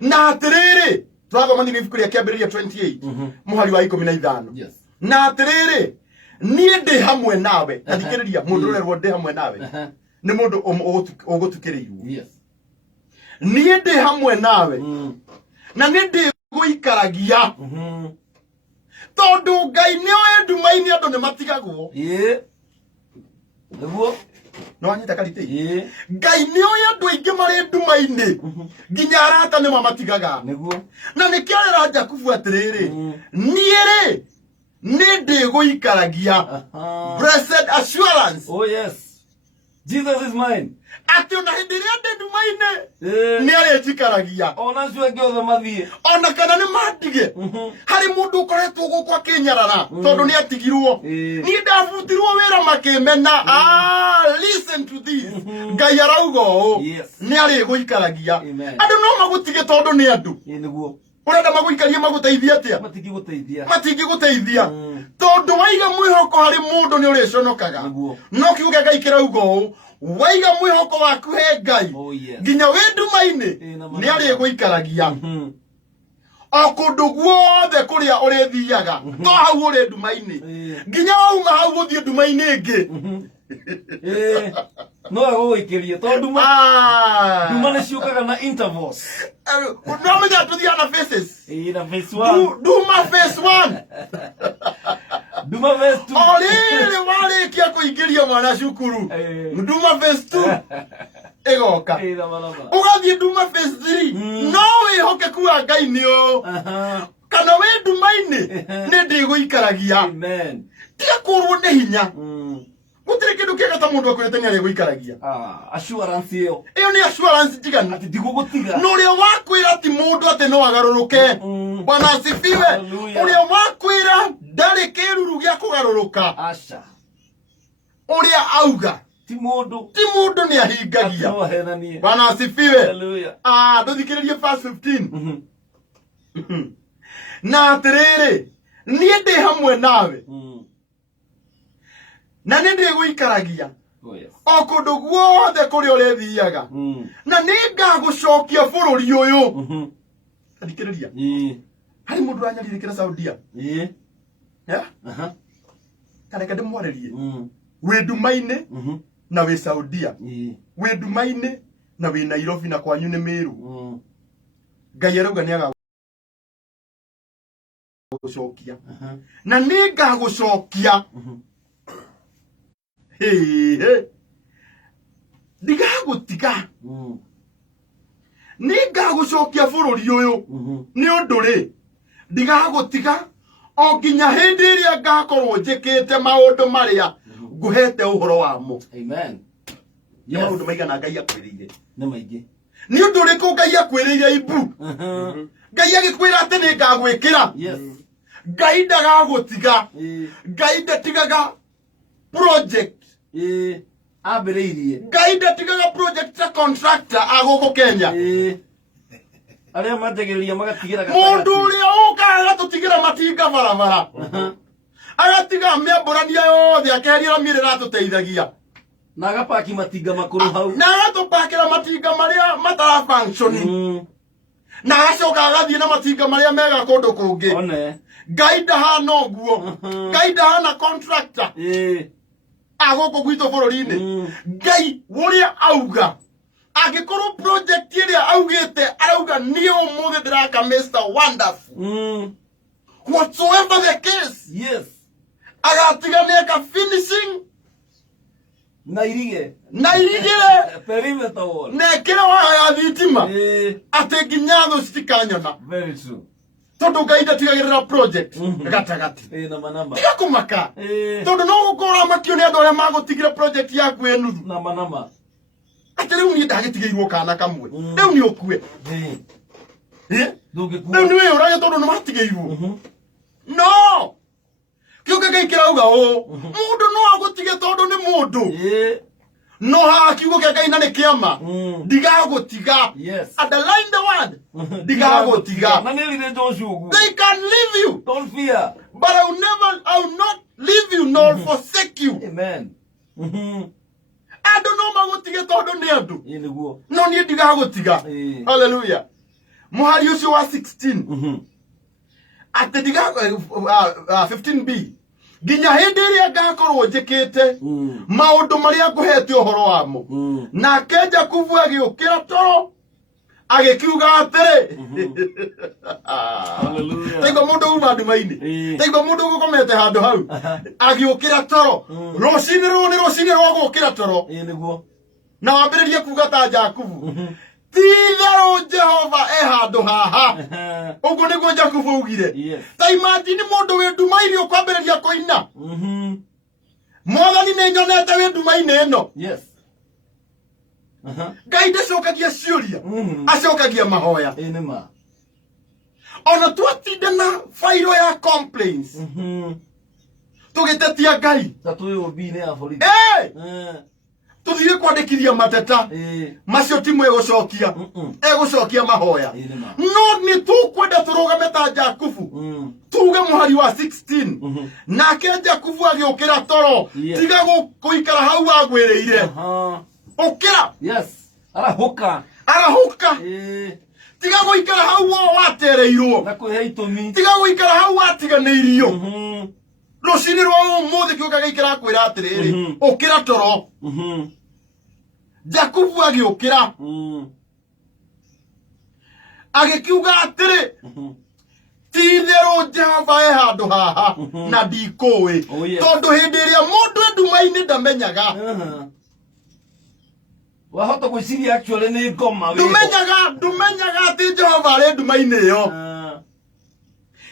na atiriri twathoma ibuku ria kiambiriria 28 muhari wa 15 na atiriri nie ndi hamwe nawe tarikiriria mundu urerwo ndi hamwe nawe ni mundu ugutukirirwo nie ndi hamwe nawe na ni ndi guikaragia tondu Ngai ni oe nduma-ini andu ni matigagwo niguo no anyita karite Ngai ni oe andu aingi mari nduma-ini nginya arata ni mamatigaga niguo na ni kiarira Jakubu atiriri niere ni ndi guikaragia blessed assurance oh yes Jesus is mine ati ona hindi ria ndi nduma-ini ni arijikaragia ona cio ngi othe mathie ona kana ni mandige hari mundu ukoretwo guku akinyarara tondu ni atigirwo ni ndabutirwo wira makimena listen to this Ngai arauga ni ariguikaragia andu no magutige tondu ni andu niguo urenda maguikarie maguteithia atia matingiguteithia tondu waiga mwihoko hari mundu ni uriconokaga no kiuga Ngai kirauga waiga mwihoko waku he Ngai nginya wi nduma-ini ni ariguikaragia o kundu guothe kuria urithiaga to hau uri nduma-ini nginya wauma hau guthie nduma-ini ingi no aguikirie to nduma ni ciukaga na intervals no menya tuthia na faces na face 1 nduma face 1 nduma face 2 oriri warikia kuingiria mwana cukuru nduma face 2 egoka ugathie nduma face 3 no wihokeku wa Ngai nio kana we nduma-ini ni ndiguikaragia amen tiga kurwo ni hinya gutire kindu kiega ta mundu akwirite ni ariguikaragia assurance iyo ni assurance jigana ati digugutiga no ria wakwira ati mundu ati no agaruruke Bwana asifiwe uria wakwira ndari kiruru gia kugaruruka asha uria auga ti mundu ni ahingagia Bwana asifiwe haleluya nduthikiririe verse 15 na atiriri nie ndi hamwe nawe na ni ndi guikaragia o kundu guothe kuria urithiaga na ni ngagucokia bururi uyu thikiriria hari mundu anyaririkira Saudia kana ndimwaririe wi nduma-ini na wi Saudia wi nduma-ini na wi Nairobi na kwanyu ni Meru Ngai arauga ni agagucokia na ni ngagucokia ndigagutiga ni ngagucokia bururi uyu ni undu ri ndigagutiga o nginya hindi iria ngakorwo njikite maundu maria nguhete uhoro wamo amen maundu maigana Ngai akwirire ni maingi ni undu riku Ngai akwirire ibu Ngai agikwira ati ni ngagwikira Ngai ndagagutiga Ngai ndatigaga project ambiriirie Ngai ndatigaga project ta contractor aguku Kenya aria mategeriria magatigira mundu uria ukaga tutigira matinga barabara agatiga miamburania yothe akeria mirira atuteithagia na agapaki matinga makuru hau na agatupakira matinga maria matara function na acoka agathie na matinga maria mega kundu kungi one Ngai ndahana uguo Ngai ndahana contractor aguko gwito bururi-ini Ngai uria auga agikorwo project iria augite arauga ni umuthi ndiraka Mr. Wonderful whatsoever the case yes agatigania ka finishing na irige perimeter wall nekire wa ya thitima ati nginya thu citikanyona very true tondu Ngai ndatigagirira project gatagati na manamba tiga kumaka tondu no gukora makio ni andu aria magutigira project yaku enuthu nama ati riu ni ndagitigeirwo kana kamwe riu ni ukue ndungikua riu ni we urage tondu ni matigeirwo no kiuke Ngai kirauga mundu no agutige tondu ni mundu no ha kiugo kia Ngai na ni kiama ndigagutiga underline the word ndigagutiga na nilire Joshua they can leave you don't fear but I will not leave you nor forsake you amen andu no magutige tondu ni andu niguo no ni ndigagutiga hallelujah muhari ucio wa 16 ati ndigago 15b ginya hindi iria ngakorwo njikite maundu maria nguhete uhoro wamo na kenja kuvu agiukira toro agikiuga atiri hallelujah taigo mundu uma nduma-ini taigo mundu gukomete handu hau agiukira toro rucini rwa gukira toro niguo na wambiririe kuga ta Jakubu Titharu Jehova handu haha uguo niguo Jakubu augire ta imagine mundu wi nduma-ini ukwambiriria kuina Mwathani ni nyonete wi nduma-ini ino yes Ngai ndacokagia ciuria acokagia mahoya nima ona twatinda na fairo ya complaints tugitetia Ngai tatuyo obine ya borithi tuthire kwandikithia mateta macio timu egucokia egucokia mahoya no ni tukwenda turugame ta Jakubu tuge muhari wa 16 nake Jakubu agiukira toro tiga guikara hau agwiriire ukira yes arahuka tiga guikara hau watereirwo na kuhe itumi tiga guikara hau watiganeirio rucini rwa umuthi kiuka giikara kwira atiriri ukira toro Jakubu agiukira agikiuga atiri tithiru Jehova handu haha na ndikuwi tondu hindi iria mundu nduma-ini ndamenyaga wahota gwiciria actually ni ngoma ndumenyaga ati Jehova ari nduma-ini iyo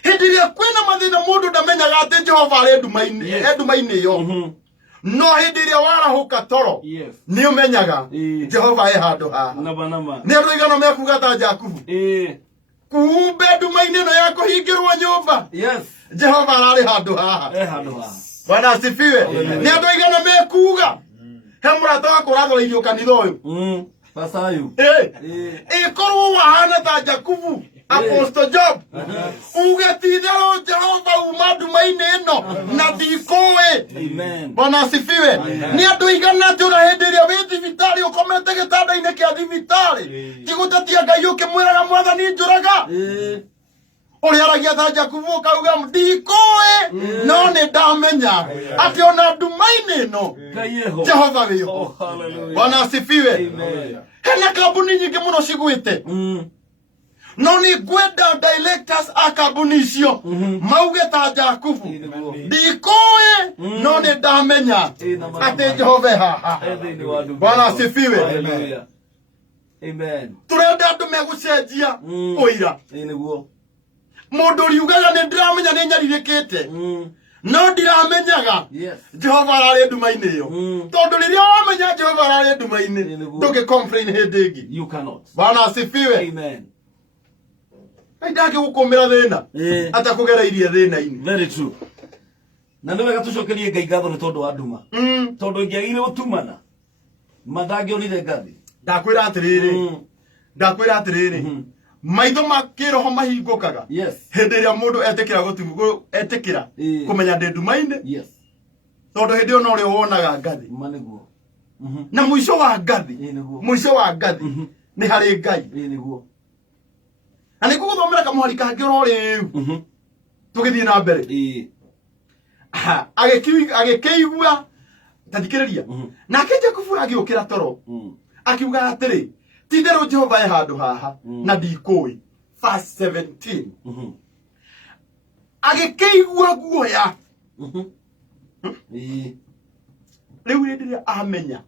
hindi iria kwina mathina mundu ndamenyaga ati Jehova ari nduma-ini iyo no hindi iria warahuka toro ni umenyaga Jehova e handu haha ni andu igana mekuga ta Jakubu kumbe nduma-ini ino ya kuhingirwo nyumba Jehova arari handu haha Bwana asifiwe ni andu igana mekuga he murata wako urathoririo kanitha uyu sasa ayu ikorwo wahana ta Jakubu Apostle Job uge tithiru Jehova uma nduma-ini ino na ndikuwi amen Bwana asifiwe ni andu igana ati una hindi iria wi thibitari ukomete gitanda-ini kia thibitari tigutetia Ngai ukimwiraga Mwathani njuraga uri aragia ta Jakubu ukauga ndikuwi no ni ndamenya ati ona nduma-ini ino Jehova wiho Bwana asifiwe hena kambuni nyingi muno cigwite no ni gwenda directors a kambuni icio mauge ta Jakubu ndikuwi no ni ndamenya ati Jehova haha Bwana asifiwe amen turenda andu megucenjia uira niguo mundu riugaga ni ndiramenya ni nyaririkite no ndiramenyaga Jehova arari nduma-ini iyo tondu riria wamenya Jehova arari nduma-ini ndugi complain hindi ingi you cannot Bwana asifiwe amen Ngai ndangigukumira thina atakugereirie thina-ini very true na niwe gatucokerie Ngai ngatho ni tondu wa nduma tondu ingiagire gutumana mathangionire ngathi ndakwira atiriri maitho makiroho mahingukaga hindi iria mundu etikira kumenya ndi nduma-ini tondu hindi iyo no rio wonaga ngathi na muico wa ngathi ni hari Ngai ani ko thomera kamuhari kangi ro riu tugithie na mbere agikeigua tathikiriria nake Jakubu agiukira toro akiuga atiri tindero Jehova e handu haha na ndikui verse 17 agikeigua guoya riu rindiria amenya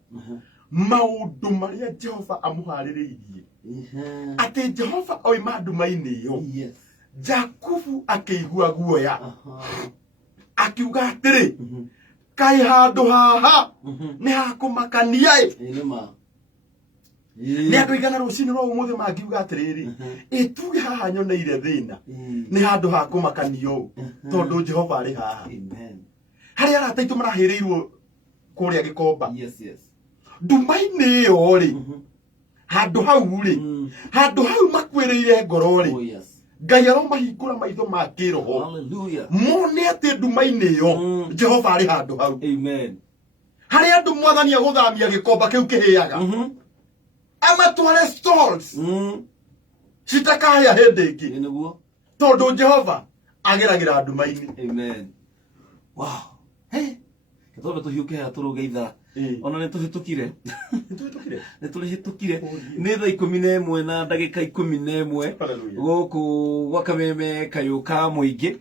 maundu maria Jehova amuhaririirie ati Jehova oi mandu maini yo Jakubu akeigua guoya akiuga atiri kai handu haha ni hakumakania ni andu igana rucini ro umuthe mangiuga atiriri ituge haha nyoneire thina ni handu hakumakanio tondu Jehova ari haha hari arataitu marahirirwo kuria gikomba nduma-ini yo ri handu hau ri handu hau makwireire ngoro ri Ngai aromahingura maitho ma kiroho mone ati nduma-ini yo Jehova ari handu hau amen hari andu mwathani aguthamia gikomba kiu kihiaga amatware stalls citakahia hindi ingi niguo tondu Jehova ageragira nduma-ini amen wow hey ketobe tuhiuke haturuge itha ona nituhitukire ni thaa 11 na ndagika 11 guku gwa Kameme Kayuka Muingi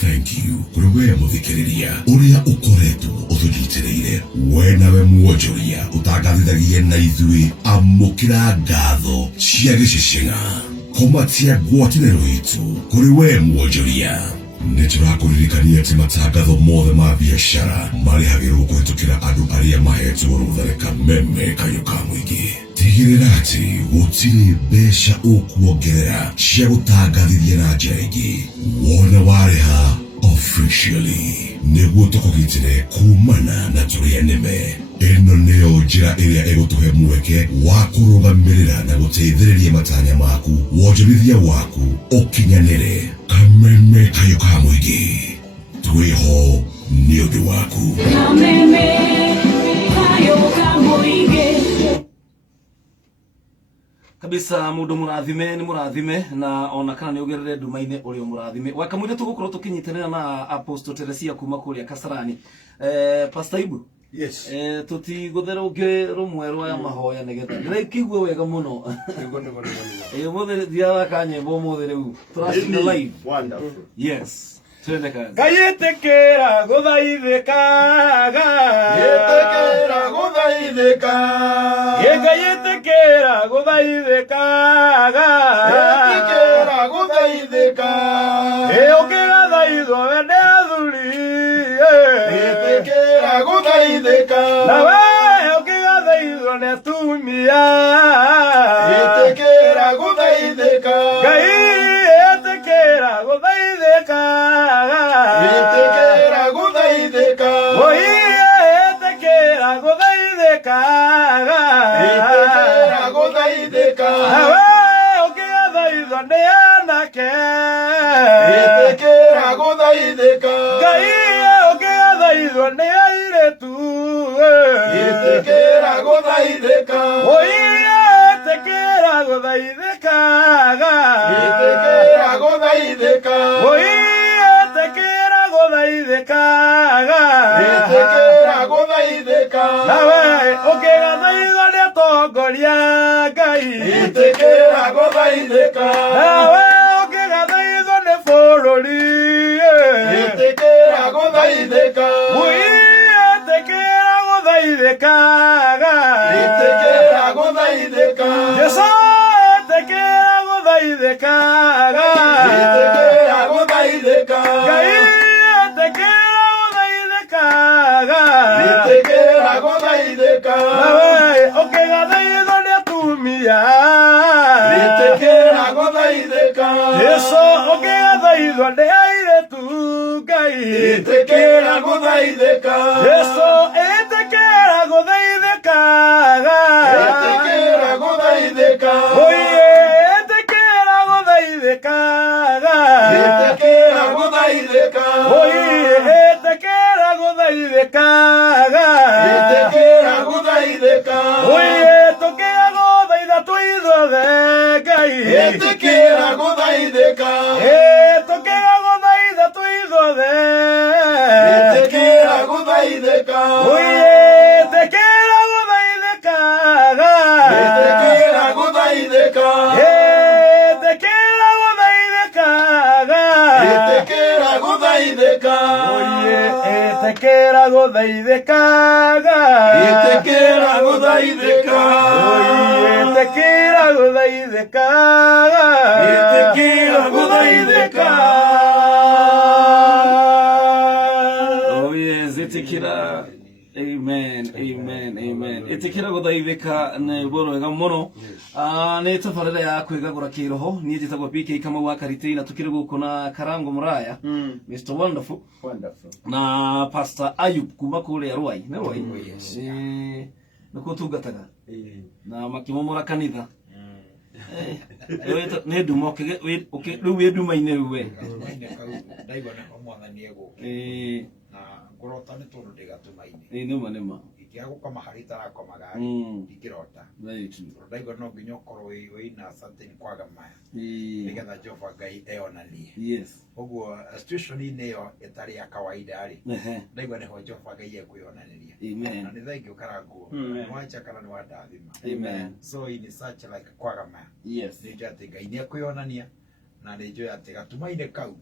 thank you kuruwe muthikiriria uria ukoretwo uthugitireire we nawe muonjoria utagathithagie na ithui amukira ngatho cia gicicinga komatia ngwataniro itu kuri we muonjoria niturakuririkania ati matangatho mothe ma biashara marihagirwo kuhitukira andu aria mahetwo rutha ni Kameme Kayuka Muingi tigirira ati gutiri mbeca ukuongerera cia gutangathithia na njira ingi wona wariha officially niguo tukugitire kumana na turia nime ino niyo njira iria igutuhe mweke wa kurugamirira na guteithiriria matanya maku wonjorithia waku ukinyanire Kameme Kayuka Muingi twiho ni undu waku Kameme Kayuka Muingi kabisa mundu murathime ni murathime na ona kana ni ugerere nduma-ini uri murathime waka mwire tugukorwo tukinyitanira na Apostle Teresia kuma kuria Kasarani Pastor Ibu yes tutigutherunge rumwe rwa mahoya nigetha ndirakigwe wega muno muthe thiaga kanyembo muthe riu turacina live wonderful yes twende kazi Gayetekera guthaithikaga yetekera guthaithika Gayetekera guthaithikaga yetekera guthaithika ukigathaithwo wende athuri yetekera guthaithika nawe ukigathaithwo ni atumia yetekera guthaithika Ngai yetekera guthaithika yetekera guthaithika yetekera guthaithika yetekera guthaithika nawe ukigathaithwo ni anake yetekera guthaithika Ngai ukigathaithwo ni airitu yetekera guthaithika yetekera guthaithika yetekera guthaithika yetekera guthaithika yetekera guthaithika nawe ukigathaithwo ni atongoria Ngai yetekera guthaithika nawe ukigathaithwo ni bururi yetekera guthaithika yetekera guthaithika yetekera guthaithika Yesu yetekera guthaithika yetekera guthaithika Ngai yetekera guthaithika yetekera guthaithika nawe ukigathaithwo ni haleluya Nitekera guthaithika Yesu ũngĩathaithwo nĩ airĩtu Ngai Nitekera guthaithika Yesu ĩtĩkĩra gũthaithĩka Nitekera guthaithika Oye ĩtĩkĩra gũthaithĩka Nitekera guthaithika Oye ĩtĩkĩra gũthaithĩka Nitekera guthaithika Oye tũkĩagũthaitha twĩithuothe Ngai Nitekera guthaithika tũkĩagũthaitha twĩithuothe Nitekera guthaithika Oye tĩkĩra gũthaithĩka Nitekera guthaithika tĩkĩra gũthaithĩka Nitekera guthaithika Oye tĩkĩra gũthaithĩka Nitekera guthaithika Oye tĩkĩra gũthaithĩka Nitekera guthaithĩka Oh yes, itikira. Amen, amen, amen. Itikira guthaithika nĩ ũndũ wega mũno. Nĩ tabarĩra ya kwĩgagũra kĩroho. Niĩ njĩtagwo PK Kamau wa Karitĩ na tũkĩrĩ gũkũ na Karango Muraya. Mr. Wonderful. Wonderful. Na Pastor Ayub kuma kũrĩa Rwai. Nĩ Rwai? Nĩkuo tungataga. Na makĩmomora kanitha. Nĩ nduma rĩu wĩ nduma-inĩ rĩu we. Ndaigua nĩ mwathani egũka na ngũrota nĩ tondũ ndĩgatuma-inĩ Nĩma ingĩagũkoma harĩ itarakomaga ingĩrota ndaigua no nginya ũkorwo wĩna something kwaga maya nĩgetha Jehova Ngai eyonanie ũguo situation-inĩ ĩyo ĩtarĩ ya kawaida-rĩ ndaigua nĩho Jehova Ngai ekwĩyonanĩria na nĩ thengiũ Karangũ nĩwanjaka kana nĩwandathima so in such like kwaga maya nĩnjũĩ atĩ Ngai nĩekwĩyonania na nĩnjũĩ atĩ gatuma-inĩ kau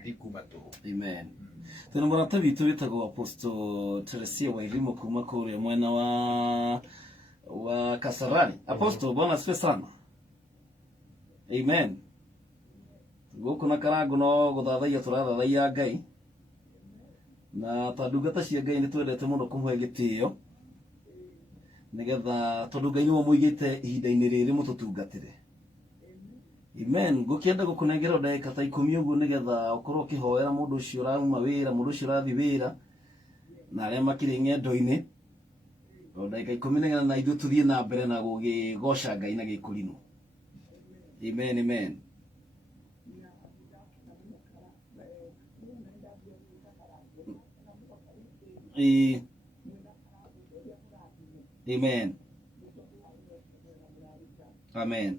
ndikuma tũhũ Tuna mũrata witũ wĩtagwo Apostle Teresia Wairimu kuma kũrĩa mwena wa Kasarani. Apostle, Bwana asifiwe sana. Amen. Gũkũ na Karango no gũthathaia tũrathathaia Ngai. Na ta ndungata cia Ngai nĩ twendete mũno kũmũhe gĩtĩo. Nĩgetha tondũ Ngai nĩwe mũigĩte ihinda-inĩ rĩrĩ mũtũtungatĩre. Amen. Gũkĩenda gũkũnengera ndagĩka ta 10 ũguo nĩgetha ũkorwo ũkĩhoera mũndũ ũcio ũrauma wĩra, mũndũ ũcio ũrathiĩ wĩra na arĩa makĩrĩ ng'endo-inĩ. Ndagĩka 10 nĩgetha na ithuĩ tũthiĩ na mbere na gũgĩgoca Ngai na gĩkũrinũ. Amen, amen. Amen. Amen.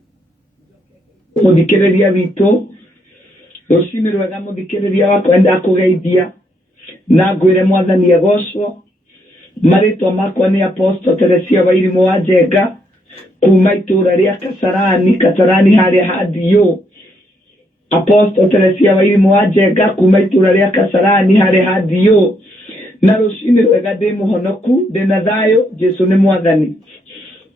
Muthikĩrĩria witũ rũcinĩ rwega muthikĩrĩria wakwa ndakũgeithia na ngwĩre mwathani agocwo. Marĩtwa makwa nĩ Apostle Teresia Wairimu wa Njenga kuma itũra rĩa Kasarani harĩa Handiũ. Apostle Teresia Wairimu wa Njenga kuma itũra rĩa Kasarani harĩa Handiũ. Na rũcinĩ rwega ndĩ mũhonoku ndĩna thayũ, Jesũ nĩ mwathani.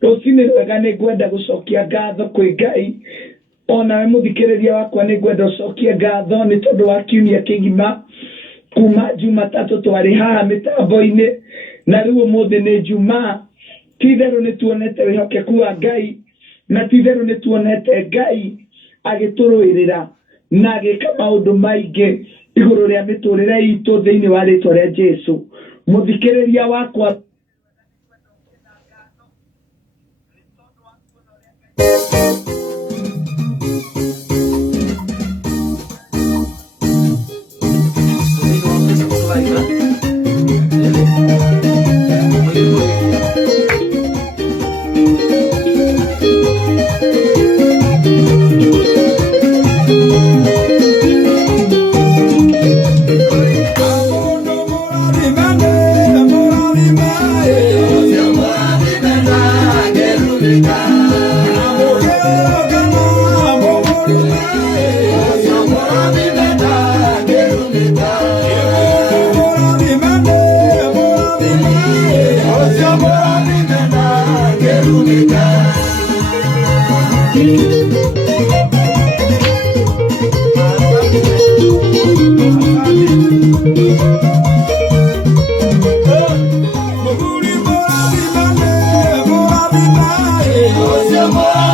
Rũcinĩ rwega nĩ ngwenda gũcokia ngatho kwĩ Ngai. Onawe muthikĩrĩria wakwa nĩ ngwenda ũcokie ngatho nĩ tondũ wa kiumia kĩgima kuma Jumatatũ twarĩ haha mĩtambo-inĩ na rĩu ũmũthĩ nĩ Jumaa. Ti-itherũ nĩ tuonete wĩhokeku wa Ngai na ti-itherũ nĩ tuonete Ngai agĩtũrũĩrĩra na agĩka maũndũ maingĩ igũrũ rĩa mĩtũrĩre itũ thĩinĩ wa rĩtwa rĩa Jesũ. Muthikĩrĩria wakwa Bora,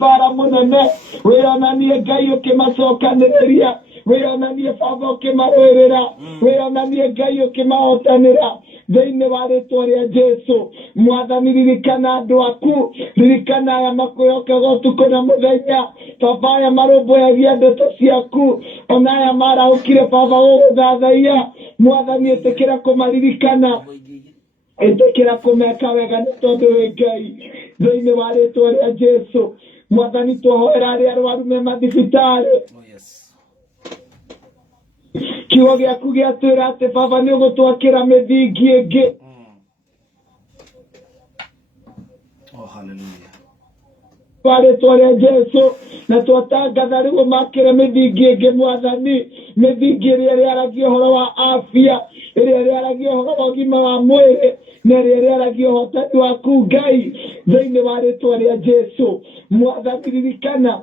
bara munene wĩonanie Ngai ũkĩmacokanĩrĩria wĩonanie Baba ũkĩmarũĩrĩra wĩonanie Ngai ũkĩmahotanĩra thĩinĩ wa rĩĩtwa rĩa Jesũ. Mwathani, ririkana andũ aku, ririkana aya makwĩhokaga ũtukũ na mũthenya. Baba, aya marũmbũyagia ndeto ciaku, ona aya maraũkire Baba gũgũthathaiya. Mwathani, ĩtĩkĩra kũmaririkana, ĩtĩkĩra kũmeka wega nĩ tondũ wĩ Ngai, thĩinĩ wa rĩĩtwa rĩa Jesũ. Mwathani, twahoera arĩa arwaru me mathibitarĩ, kiugo gĩaku gĩatwĩra atĩ Baba nĩ ũgũtwakĩra mĩthingi ĩngĩ. Rĩĩtwa rĩa Jesũ, na twatangatha rĩu makĩre mĩthingi ĩngĩ Mwathani, mĩthingi ĩrĩa ĩrĩaragia ũhoro wa afya, ĩrĩa ĩrĩaragia ũhoro wa ũgima wa mwĩrĩ, na ĩrĩa ĩrĩaragia ũhotani waku Ngai, thĩinĩ wa rĩĩtwa rĩa Jesũ. Mwathani, ririkana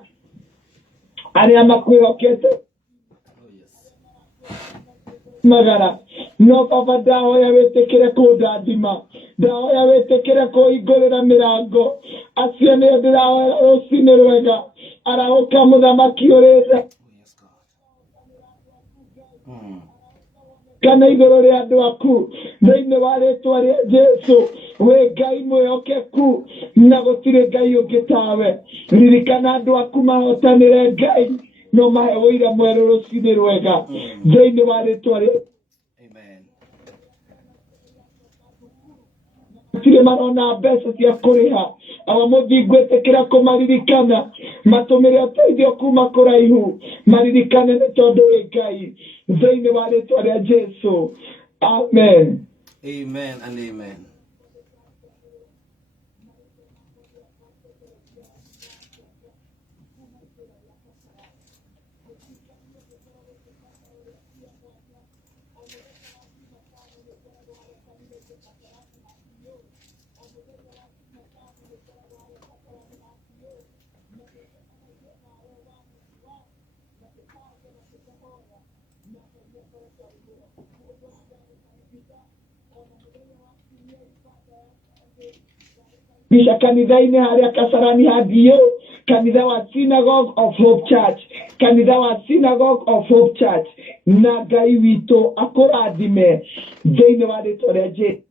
arĩa makwĩhokete magara, no Baba ndahoya wĩtĩkĩre kũndathima, ndahoya wĩtĩkĩre kũhingũrĩra mĩrango. Acio nĩo ndĩrahoya rũcinĩ rwega, araũka mũthamaki ũrĩ kana igũrũ rĩa andũ aku, thĩinĩ wa rĩĩtwa rĩa Jesũ. Wĩ Ngai mwĩhokeku, na gũtirĩ Ngai ũngĩ tawe. Ririkana andũ aku mahotanĩre Ngai, no mahe ũira mwerũ rũcinĩ rwega, thĩinĩ wa rĩĩtwa rĩa tire marona mbeca cia kuriha aba muthingwetekera kumaririkana matumire uteithio kuma kuraihu maririkane ni tondu wi Ngai thĩinĩ wa rĩĩtwa rĩa Jesu. Amen. Amen and amen. Bisha kanitha-inĩ harĩa Kasarani hathiĩ kanitha wa Synagogue of Hope Church, kanitha wa Synagogue of Hope Church, na Ngai witũ akũrathime thĩinĩ wa rĩĩtwa rĩa Jesu.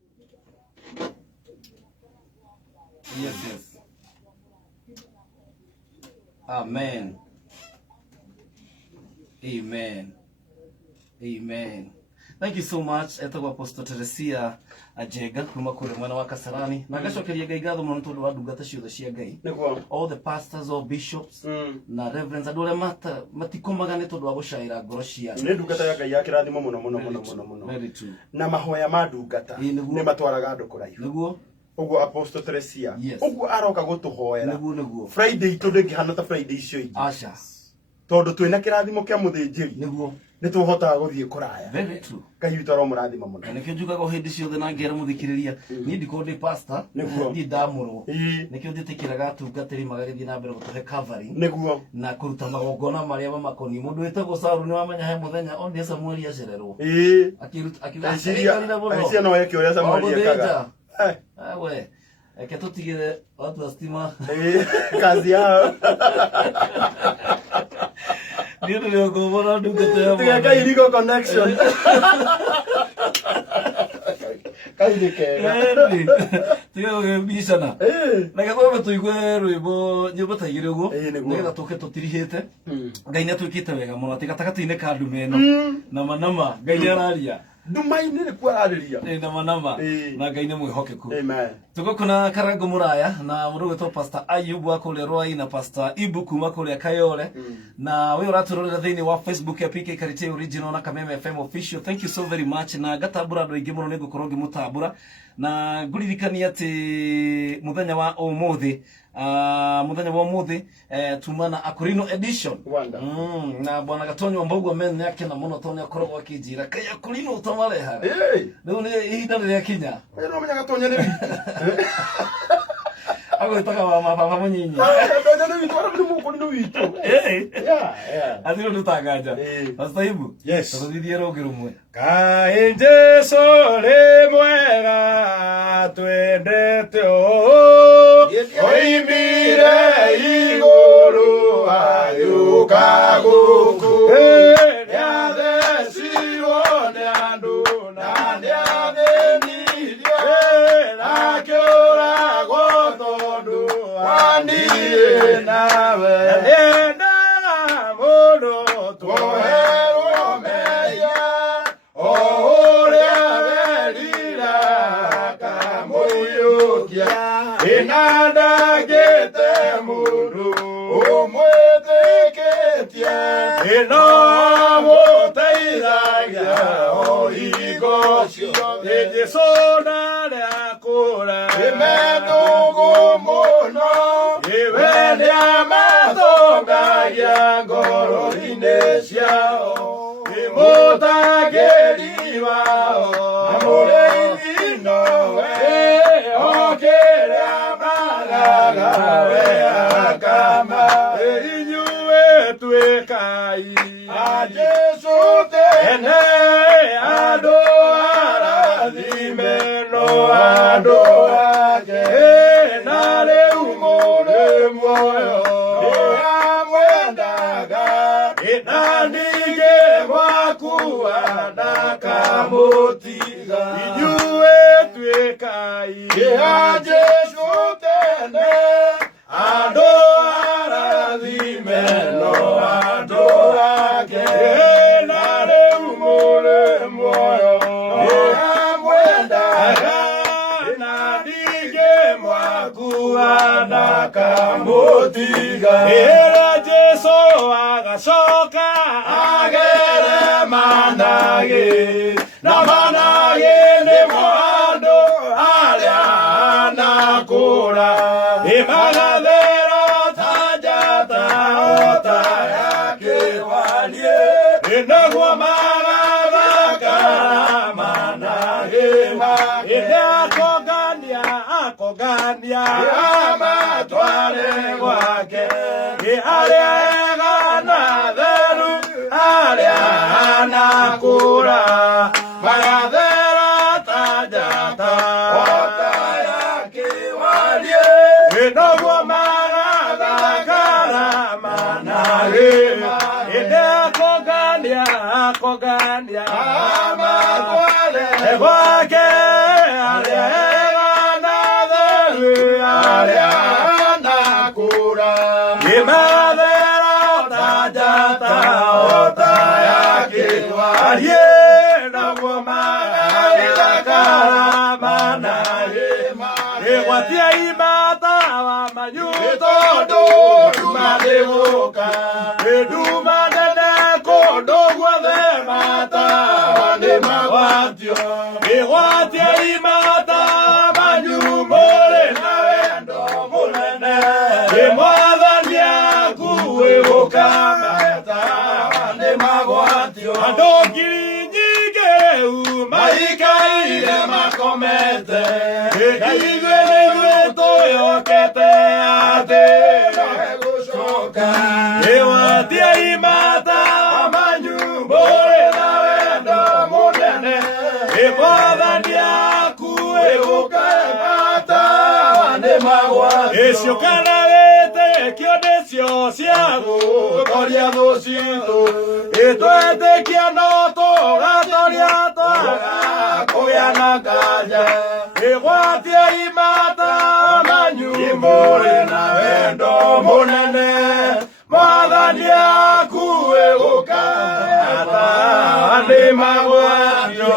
Yes. Amen. Amen. Amen. Thank you so much. Etagwa Apostle Teresia Ajega kuma kule mwana wa Kasarani. Na gacokeria Ngai ngatho muno tondu wa ndungata ciothe cia Ngai. All the pastors or bishops na reverends andu aria matikomaga ni tondu wa gucaira ngoro cia. Ni ndungata ya Ngai yakirathimo muno. Very true. Na mahoya ma ndungata ni matwaraga andu kuraihu. Niguo. Ugo Apostle Teresia. Ugo aroka gutuhoera. Niguo. Friday to ndingihana ta Friday icio ingi. Asha. Tondu twina kirathimo kia muthinjiri. Niguo. Ni tuhotaga guthie kuraya. Very true. Ngai witũ aromũrathima mũno. Nikio njugaga hindi ciothe na ngera muthikiriria ni ndiko ndi pastor ndi ndamũrwo nikio nditikiraga atungatĩri magagĩthiĩ na mbere gũtũhe covering niguo na kũruta magongona marĩa mamakoni mũndũ wĩtagwo Saũlũ nĩ wamenya he mũthenya onire Samueli acererwo akiuga aciria no yake ũrĩa Samueli ekaga we eke tũtigĩre watu wa stima kazi yao ndio ndio ngomora ndungata ya Ngai irigo connection Kaide kega tiyo gebishana na gathome tuigwe rwimbo nyimbo ta igire ugo nigetha tuke tutirihite Ngai ni atwikite wega muno ati gatagati-ini ka ndume ino na manama Ngai ni araria ndume-ini ni kwa arariria na manama na Ngai ni mwihokeku. Amen. Tugokuna Karango Muraya na mundu wetwo Pastor Ayubu akule Rwai na Pastor Ibu kuma kule Kayole na wewe uraturorera thiini wa Facebook ya PK Karite Original na Kameme FM Official. Thank you so very much na gatabura andu aingi muno nigukorwo ngimutabura na nguririkania ati muthenya wa umuthi tumana Akurino edition na bwana Gatonyo Mbogo men yake na muno toni akoragwo akinjira kai Akurino utamareha riu ni ihinda riria kinya no menya Gatonyo ni agwitaga wa mababa munyinyi Gatonyo ni witwara ndi mukunino witu aziro ndutanganja Pastor Ibu tuthithie rogi rumwe Kaĩ Jesũ rĩ mwega twendete oimire igũrũ agĩũka gũkũ nĩathecirwo nĩ andũ na nĩathĩnirie akĩũragwo tondũ wa niĩ nawe nĩendaga mũndũ twoherwo mehia inandagite mundu umwitikitie ino muteithagia o hingo ciothe Jesũ nĩakũra imethugu muno iwe nĩamathongagia ngoro-inĩ ciao imũtangĩri wao na mũrĩithi nowe Jesũ tene andũ arathime no andũ ake na rĩu mũrĩ muoyo nĩamwendaga na ningĩ mwakua ndakamũtiga inyuĩ tuĩkai Jesũ tene andũ arathime no andũ ake na rĩu mũrĩ muoyo nĩamwendaga na manage na manage ni mwando alia nakura imagadera tajata ota yake walie inagwa magavakara manage akogania amatware gwake alia na theru alia nakura magadera tajata ota yake walie inagwa magavakara manage akogania amatware gwake Watia imata wa mayuto do madevoka eduma dene kondo guade mata de magwatio watia imata manyumore na wendo mulene mwadhania kuevoka mata de magwatio adogiri nyige maikaire makomete Esio canavete chionesio siago toria dosito etoete chianoto gatoriato koyana kaya ewatia imata manyu more na vendo monene madania kuegoka ande magwayo.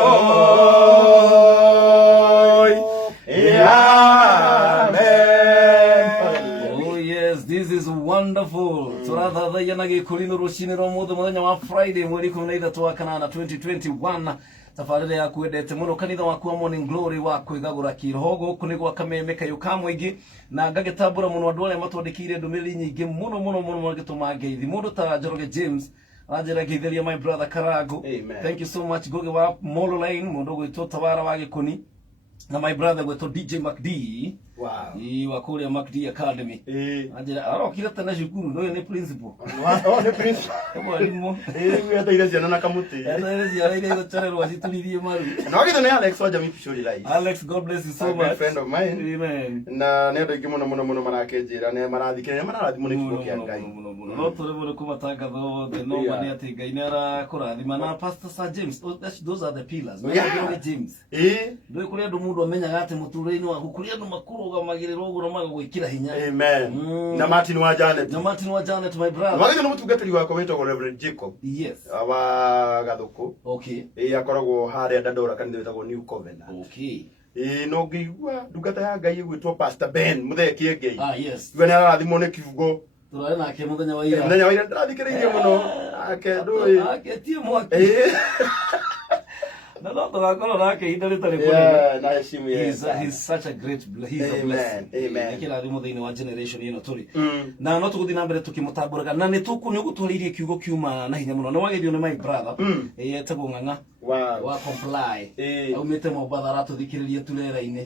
Wonderful. Turatha tha yanagi kulino rushini romudu muthenya wa Friday mweri 13 wa kanana 2021. Tafarire ya kwendete muno kanitha waku wa Morning Glory wa kwigagura kirogo kunigwa kameme kayo kamwigi na ngagitambura muno andu aria matwandikire ndumiri nyingi muno gituma ngeithi mundu ta Njoroge James ajira getheria my brother Karago. Amen. Thank you so much goge wa Molo Line mundu gwitwo Tawara wa Gikuni na my brother gwitwo DJ MacD. Wow. Wakuri ya MacD Academy. Ajira arokira tana shukuru no ni principal. Ni principal. Mwalimu. Hata ile ziana na kamuti. Hata ile ziana ile channel wazitulirie maru. Na wakati ni Alex waja mipishori live. Alex, God bless you so much. A friend of mine. Amen. Na nendo muno marakejira ne marathikire mararathimo ni kiugo kia Ngai. No tore kumatanga thothe no mani ati Ngai ni arakurathima na Pastor Sir James. Those are the pillars. Njoroge James. Ndoi kuri andu mundu amenyaga ati muturire-ini waku kuri andu makurugamagirira uguo magagwikira hinya. Amen. Na Martin wa Janet. My brother. Wagithe no mutungatiri wako wetagwo Reverend Jacob. Yes. Wa Gathuku. Okay. Akoragwo haria Dandora kanitha wetagwo New Covenant. Okay. No ngigua ndungata ya Ngai gwitwo Pastor Ben Mutheki Ngei. Yes. Ngene arathimo ne kiugo. Turare nake muthenya wa ira. Muthenya wa ira ndathikiririe muno. Ake ndui. Ake tie mwaki. Na no tugakora nake ihinda ritari kunene. Na heshimu yeye. He's such a great he's a blessing. Amen. Kila ari muthini wa generation ino turi. Na no tuguthi na mbere tukimutamburaga na ni tuku ni gutwaririe kiugo kiuma na hinya muno. No wagerio ni my brother. Etagwo Ng'ang'a. Wa comply. Aumite Mombatha aratuthikiririe turera-ini.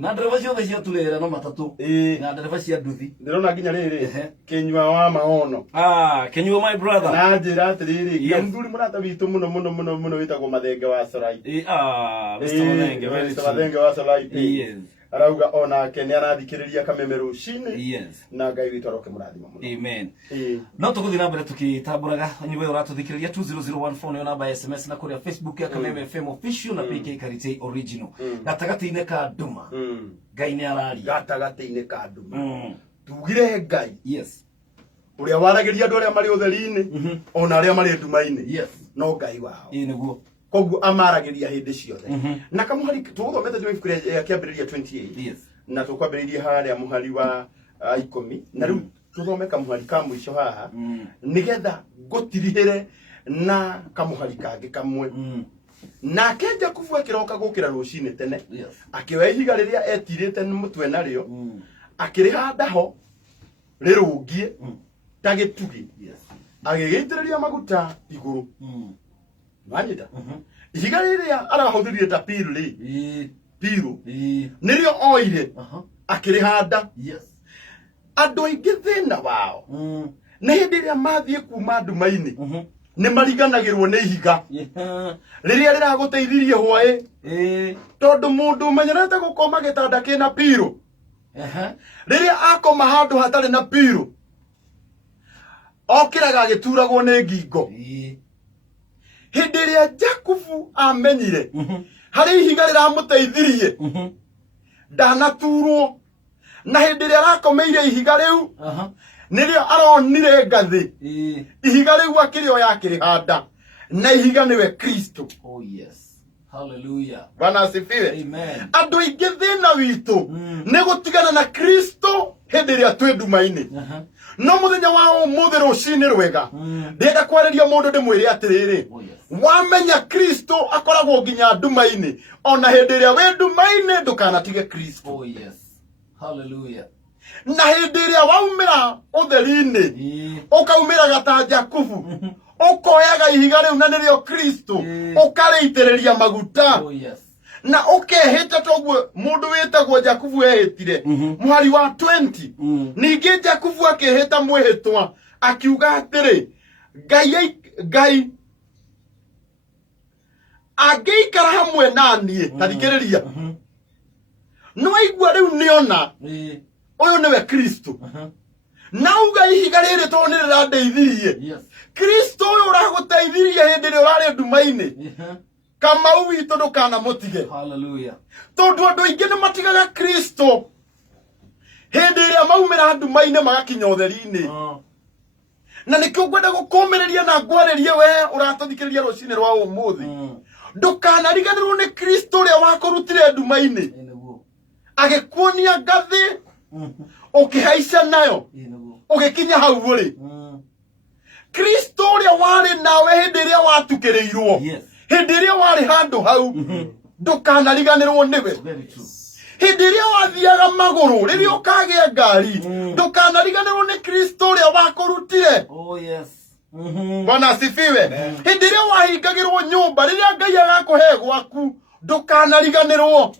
Na ndereba ciothe cia turera no matatu. Na ndereba cia nduthi. Ndirona nginya riri Kenyua wa Maono. Kenyua my brother. Na njira atiriri kamthuri murata witu muno witagwo Mathenge wa Solai. Mr. Mathenge, very Mr. Mathenge wa Solai. Yes. Arauga ona ke ni arathikiriria kameme rucini. Yes. Na Ngai witu aroke murathima muno. Amen. No tuguthi na mbere tukitamburaga nyimbo uratuthikiriria 20014 ni namba ya SMS na kuria Facebook ya Kameme FM official na PK Karite original. Gatagati-ine ka nduma. Ngai ni arari. Gatagati-ine ka nduma. Tugire Ngai. Yes. Uria waragiria andu aria mari utheri-ini ona aria mari nduma-ini. Yes. No Ngai wao. Niguo. Koguo amaragiria hindi ciothe. Na kamuhari tuguthomete ndimifukire kiambiriria 28. Yes. Na tukwambiriria haria muhari wa 10 na riu tuthome kamuhari ka mwisho haha nigetha ngutirihire na kamuhari kangĩ kamwe nake Jakubu akiroka gũkĩra rũcinĩ tene akĩoya ihiga rĩrĩa etirĩte mũtwe narĩo akĩrĩhanda ho rĩrũngie ta gĩtugĩ agĩgĩitĩrĩria maguta igũrũ wanyita ihiga rĩrĩa arahũthĩrire ta piru nĩrĩo oire akĩrĩhanda andũ aingĩ thĩna wao nĩ hĩndĩ ĩrĩa mathiĩ kuma nduma-inĩ nĩ mariganagĩrwo nĩ ihiga rĩrĩa rĩragũteithirie hwaĩ tondũ mũndũ ũmenyerete gũkoma gĩtanda kĩna piru rĩrĩa akoma handũ hatarĩ na piru okĩraga agĩturagwo nĩ ngingo hĩndĩ ĩrĩa Jakubu amenyire harĩ ihiga rĩramũteithirie ndanaturwo na hĩndĩ ĩrĩa arakomeire ihiga rĩu nĩrĩo aronire ngathĩ ihiga rĩu akĩrĩoya akĩrĩhanda na ihiga nĩwe Kristo. Oh yes, hallelujah, Bwana asifiwe. Amen. Andũ aingĩ thĩna witũ nĩ gũtigana na Kristo hĩndĩ ĩrĩa twĩ nduma-inĩ no mũthenya wa ũmũthĩ rũcinĩ rwega ndĩrenda kwarĩria mũndũ ndĩmwĩre atĩrĩrĩ wamenya Kristo akoragwo nginya nduma-inĩ ona hĩndĩ ĩrĩa wĩ nduma-inĩ ndũkanatige Kristo. Oh yes, hallelujah. Na hĩndĩ ĩrĩa waumĩra ũtheri-inĩ ũkaumĩra ta Jakubu ũkoyaga ihiga rĩu na nĩrĩo Kristo ũkarĩitĩrĩria maguta. Oh yes. Na ũkehĩta toguo mũndũ wĩtagwo Jakubu ehĩtire mũhari wa 20 ningĩ Jakubu akĩhĩta mwĩhĩtwa akiuga atĩrĩ Ngai angĩikara hamwe naniĩ tathikĩrĩria no aigua rĩu nĩona ũyũ nĩwe Kristo nauga ihiga rĩrĩ tondũ nĩ rĩrandeithirie Kristo ũyũ ũragũteithirie hĩndĩ ĩrĩa ũrarĩ nduma-inĩ Kamau witũ ndũkanamũtige. Hallelujah. Tondũ andũ aingĩ nĩ matigaga Kristo hĩndĩ ĩrĩa maumĩra nduma-inĩ magakinya ũtheri-inĩ na nĩkĩo ngwenda gũkũmĩrĩria na ngwarĩrie we ũratũthikĩrĩria rũcinĩ rwa ũmũthĩ ndũkanariganĩrwo nĩ Kristo ũrĩa wakũrutire nduma-inĩ agĩkuonia ngathĩ ũkĩhaica nayo ũgĩkinya hau ũrĩ Kristo ũrĩa warĩ nawe hĩndĩ ĩrĩa watukĩrĩirwo hĩndĩ ĩrĩa warĩ handũ hau ndũkanariganĩrwo nĩwe hĩndĩ ĩrĩa wathiaga magũrũ rĩrĩa ũkagĩa ngari ndũkanariganĩrwo nĩ Kristo ũrĩa wakũrutire. Oh yes. Bwana asifiwe. Hĩndĩ ĩrĩa wahingagĩrwo nyũmba rĩrĩa Ngai agakũhe gwaku ndũkanariganĩrwo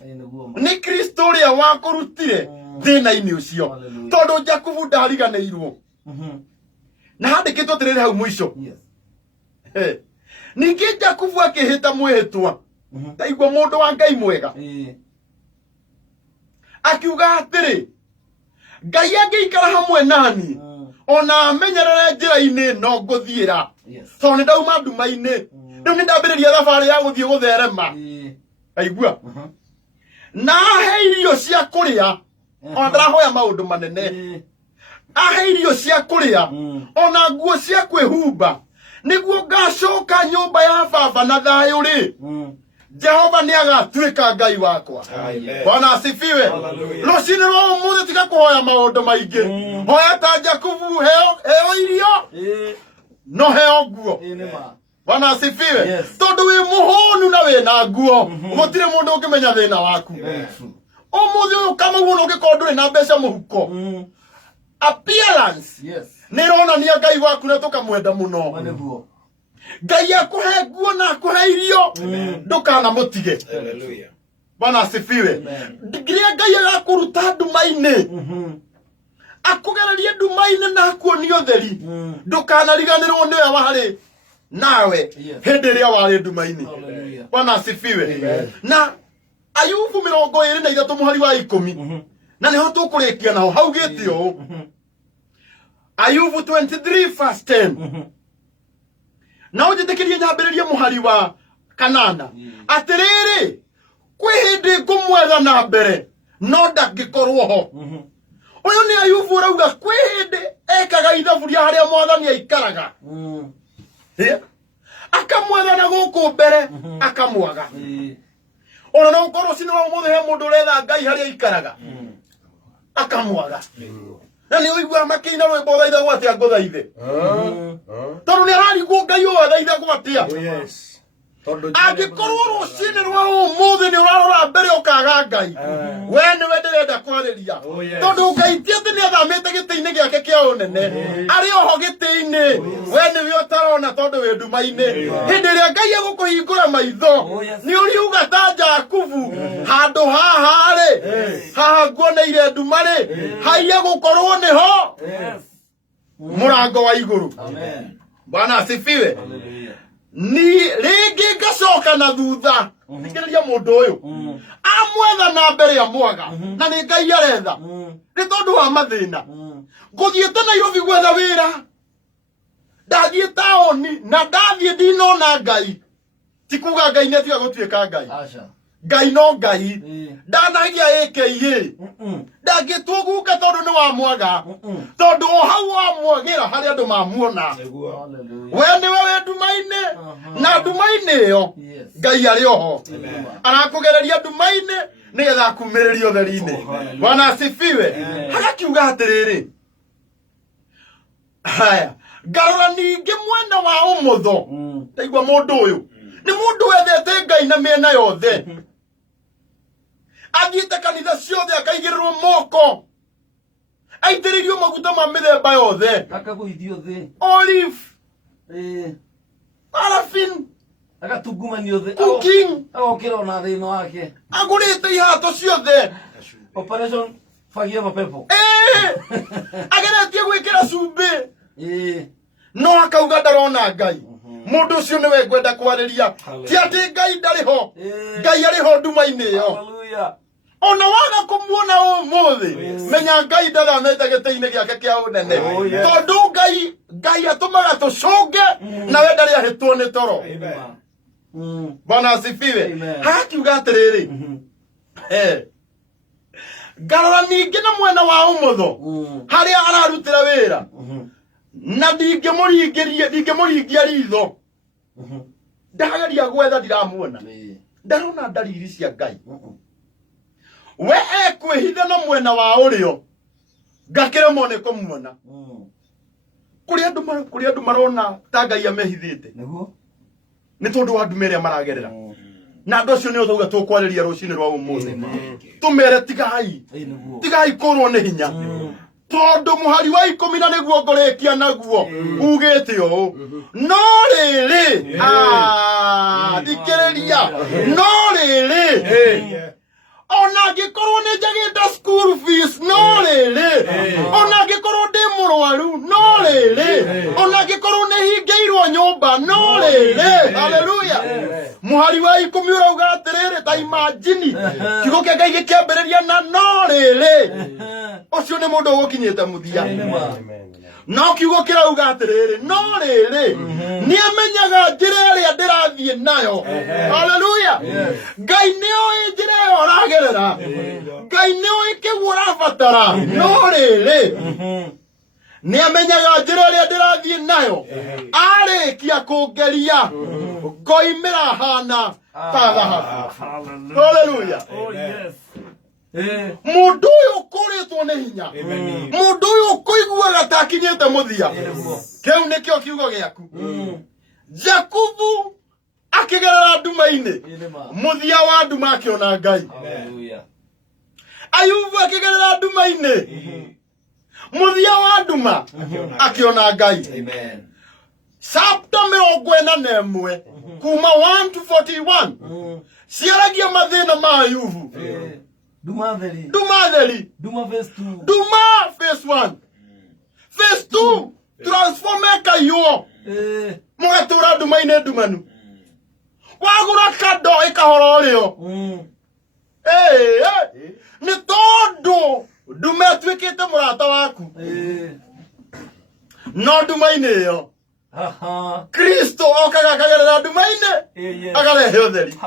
nĩ Kristo ũrĩa wakũrutire thĩna-inĩ ũcio tondũ Jakubu ndariganĩirwo na handĩkĩtwo atĩrĩrĩ hau mũico ningĩ Jakubu akĩhĩta mwĩhĩtwa taigua mũndũ wa Ngai mwega akiuga atĩrĩ Ngai angĩikara hamwe nani ona amenyerere njĩra-inĩ no ngũthiĩra tondũ nĩ ndauma nduma-inĩ rĩu nĩ ndambĩrĩria thabarĩ ya gũthiĩ gũtherema aigua na ahe irio cia kũrĩa ona ndarahoya maũndũ manene ahe irio cia kũrĩa ona nguo cia kwĩhumba nĩguo ngacoka nyũmba ya baba na thayũ rĩ Jehova nĩ agatuĩka Ngai wakwa. Bwana asifiwe. Rũcinĩ rwa ũmũthĩ tiga kũhoya maũndũ maingĩ hoya ta Jakubu heo irio no heo nguo. Bwana asifiwe. Tondũ wĩ mũhũnu na wĩna nguo gũtirĩ mũndũ ũngĩmenya thĩna waku. Ũmũthĩ ũyũ kama ũguo ũngĩkorwo ndũrĩ na mbeca mũhuko appearance nĩ ĩronania Ngai waku na tũkamwenda mũno. Ngai akũhe nguo na akũhe irio ndũkanamũtige. Hallelujah. Bwana asifiwe. Rĩrĩa Ngai agakũruta nduma-inĩ akũgererie nduma-inĩ na akuonie ũtheri ndũkanariganĩrwo nĩwe warĩ nawe hĩndĩ ĩrĩa warĩ nduma-inĩ. Bwana asifiwe. Na Ayubu 23 mũhari wa 10 na nĩho tũkũrĩkia naho haugĩte ũũ Ayubu 23 verse 10 na ũnjĩtĩkĩrie nyambĩrĩrie mũhari wa 8 atĩrĩrĩ kwĩ hĩndĩ ngũmwetha na mbere no ndangĩkorwo ho. Ũyũ nĩ Ayubu ũrauga kwĩ hĩndĩ ekaga ithaburia harĩa Mwathani aikaraga akamwetha na gũkũ mbere akamwaga. Ona no ũkorwo ũcinĩ wa ũmũthĩ he mũndũ ũretha Ngai harĩa aikaraga akamwaga. na ni uigua makina rwimbo thaitha gwatia nguthaithe tondu ni ararigwo Ngai o thaitha gwatia angikorwo rucini rwa umuthi ni urarora mbere ukaga Ngai we niwe ndirenda kwariria tondu Ngai ti ati ni athamite giti-ini giake kia unene ari oho giti-ini we niwe utarona tondu wi nduma-ini hindi ria Ngai egukuhingura maitho ni uriuga ta Jakubu handu haha ri haha nguoneire nduma ri hai egukorwo niho murango wa iguru. Bwana asifiwe. Ni ringi ngacoka na thutha thikiriria mundu uyu amwetha na mbere ya mwaga na ni Ngai aretha ni tondu wa mathina nguthiete Nairobi gwetha wira ndathie taoni na ndathie ndinona Ngai tikuga Ngai ni tiga gutuika Ngai Ngai no Ngai ndanagia AKA ndangitwo guka tondu ni wa mwaga tondu o hau wa mwagira hari andu mamuona we niwe wi nduma-ini na nduma-ini iyo Ngai ari oho arakugereria nduma-ini nigetha akumiririe utheri-ini. Bwana asifiwe. Hagakiuga atiriri haya ngarora ningi mwena wa umutho ndaigua mundu uyu ni mundu wethete Ngai na miena yothe athiite kanitha ciothe akaigirirwo moko aitiririo maguta ma mithemba yothe akaguithio thi olive paraffin agatungumania thi cooking agokira ona thino wake agurite ihato ciothe operation fagia mapepo ageretie gwikira cumbi no akauga ndarona Ngai mundu ucio niwe ngwenda kwariria ti ati Ngai ndariho Ngai ariho nduma-ini iyo ona waga kumuona umuthi menya Ngai ndathamite giti-ini giake kia unene tondu Ngai atumaga tucunge na we ndari ahitwo ni toro. Bwana asifiwe. Hakiuga atiriri ngarora ningi na mwena wa umutho haria ararutira wira na ndingimuringia ritho ndageria gwetha ndiramuona ndarona ndariri cia Ngai we ekwihitha na mwena wa urio ngakiremwo ni kumuona kuri andu marona ta Ngai amehithite ni tondu wa ndume iria maragerera na andu acio ni uthauga tukwariria rucini rwa umuthi tumere tigai kurwo ni hinya tondu muhari wa 10 na niguo ngorikia naguo ugite uu no riri thikiriria no riri ona ngikorwo ni njagite school fees no riri ona ngikorwo ndi murwaru no riri ona ngikorwo ni hingeirwo nyumba no riri haleluya muhari wa 10 urauga atiriri ta imagine kiugo kia Ngai gikiambiriria na no riri ucio ni mundu ugukinyite muthia no kiugo kirauga atiriri no riri ni amenyaga njira iria ndirathie nayo haleluya Ngai ni oi njira iyo aragerera Ngai ni oi kiguo rabatara no riri ni amenyaga njira iria ndirathie nayo arikia kungeria ngoimira hana ta thahabu. Haleluya. Mundu uyu ukuritwo ni hinya mundu uyu ukuiguaga ta akinyite muthia kiu nikio kiugo giaku Jakubu akigerera nduma-ini muthia wa nduma akiona Ngai. Ayubu akigerera nduma-ini muthia wa nduma akiona Ngai. Chapter 41 kuma 1 to 41 ciaragia mathina ma Ayubu. Duma verse 2 Duma phase 1 phase 2 transforme kayo mugatura nduma-ini ndumanu wagura kado ikahoro rio ni tondu nduma twikite murata waku no nduma-ini iyo Kristo okaga akagerera nduma-ini akarehe utheri.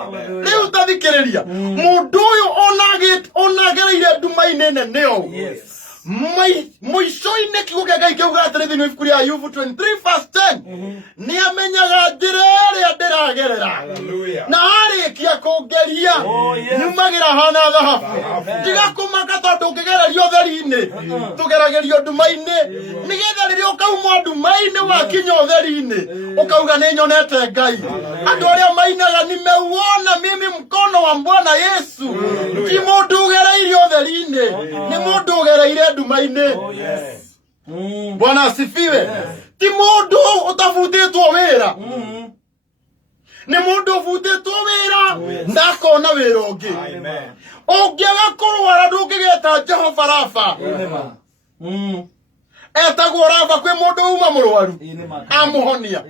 Riu tathikiriria mundu uyu onagereire nduma-ini nene o Muico-inĩ kiugo kĩa Ngai kĩuga atĩrĩ thĩinĩ wa ibuku rĩa Ayubu 23:10 nĩ amenyaga njĩra ĩrĩa ndĩragerera na arĩkia kũngeria nyumagĩra hana thahabu. Tiga kũmaka tondũ ũngĩgererio ũtheri-inĩ tũgeragĩrio nduma-inĩ nĩgetha rĩrĩa ũkauma nduma-inĩ wakinya ũtheri-inĩ ũkauga nĩ nyonete Ngai. Andũ arĩa mainaga nimeuona mimi mkono wa Bwana Yesu. Ti mũndũ ũgereire ũtheri-inĩ, nĩ mũndũ ũgereire nduma-inĩ. Bwana asifiwe. Ti mũndũ ũtafutĩtwo wĩra, nĩ mũndũ ũbutĩtwo wĩra ndakona wĩra ũngĩ. Ũngĩaga kũrwara ndũngĩgeta Jehova Rafa. Etagwo Rafa kwĩ mũndũ uma mũrwaru amũhonia.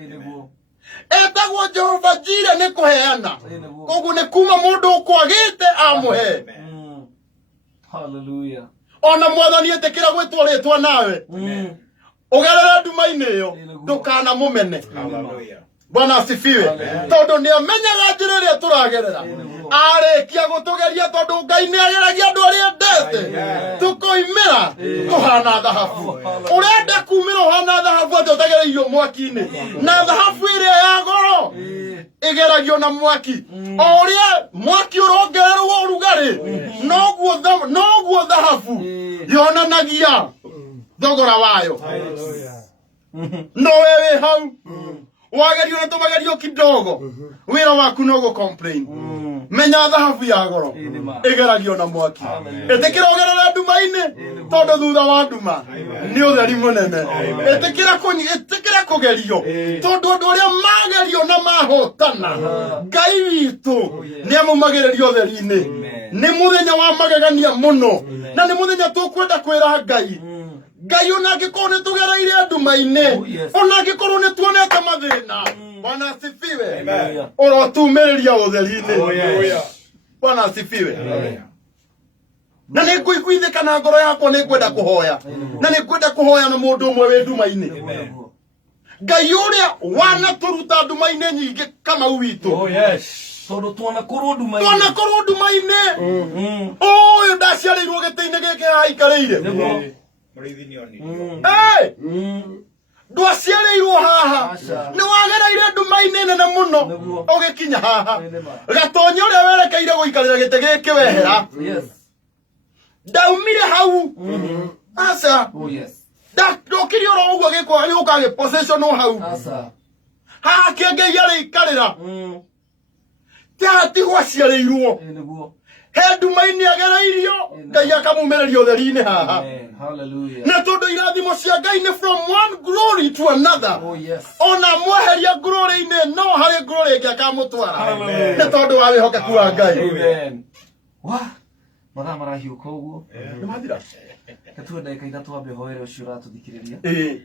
Etagwo Jehova Jire nĩ kũheana, koguo nĩ kuma mũndũ ũkwagĩte amũhe. Hallelujah. Ona Mwathani etĩkĩra gwĩtwo rĩtwa nawe ũgerere nduma-inĩ ĩyo ndũkanamũmene. Bwana asifiwe. Tondũ nĩ amenyaga njĩra ĩrĩa tũragerera. Arĩkia gũtũgeria tondũ Ngai nĩ ageragia andũ arĩa endete. Tũkoimĩra tũhana thahabu. Ũrenda kumĩra ũhana thahabu atĩ ũtagereirio mwaki-inĩ, na thahabu ĩrĩa ya goro ĩgeragio na mwaki. O ũrĩa mwaki ũrongererwo ũrugarĩ noguo thahabu yonanagia thogora wayo. No wewe hau wagerio na tũmagerio kidogo wĩra waku no gũcomplain. Menya thahabu ya goro ĩgeragio na mwaki. Ĩtĩkĩra ũgerere nduma-inĩ tondũ thutha wa nduma nĩ ũtheri mũnene. Ĩtĩkĩra kũgerio tondũ andũ arĩa magerio na mahotana Ngai witũ nĩ amũmagĩrĩria ũtheri-inĩ. Nĩ mũthenya wa magegania mũno na nĩ mũthenya tũkwenda kwĩra Ngai. Ngai ona angĩkorwo nĩ tũgereire nduma-inĩ, ona angĩkorwo nĩ tuonete mathĩna, Bwana asifiwe, ũrotumĩrĩria ũtheri-inĩ. Bwana asifiwe. Na nĩ ngũiguithĩka na ngoro yakwa nĩ ngwenda kũhoya, na nĩ ngwenda kũhoya na mũndũ ũmwe wĩ nduma-inĩ. Ngai ũrĩa wanatũruta nduma-inĩ nyingĩ Kamau witũ. Tondũ twanakorwo nduma-inĩ. Twanakorwo nduma-inĩ. Ũyũ ndaciarĩirwo gĩtĩ-inĩ gĩkĩ aikarĩire. Ndwaciarĩirwo haha, nĩ wagereire nduma-inĩ nene mũno ũgĩkinya haha. Gatonyo ũrĩa werekeire gũikarĩra gĩtĩ gĩkĩ wehera. Ndaumire hau. Aca. Ndokire oro ũguo gĩũka gĩ-position hau. Haha kĩngĩ arĩikarĩra. Ti gwaciarĩirwo. He nduma-inĩ agereirio Ngai akamumĩrĩria ũtheri-inĩ haha. Na tondũ irathimo cia Ngai nĩ from one glory to another. Ona mweheria glory-inĩ no harĩ glory ĩngĩ akamũtwara. Nĩ tondũ wa wĩhokeku wa Ngai. Mathaa marahiũka ũguo. Nĩ mathira. Katue ndagĩka ithatũ wambe hoere ũcio ũratũthikĩrĩria.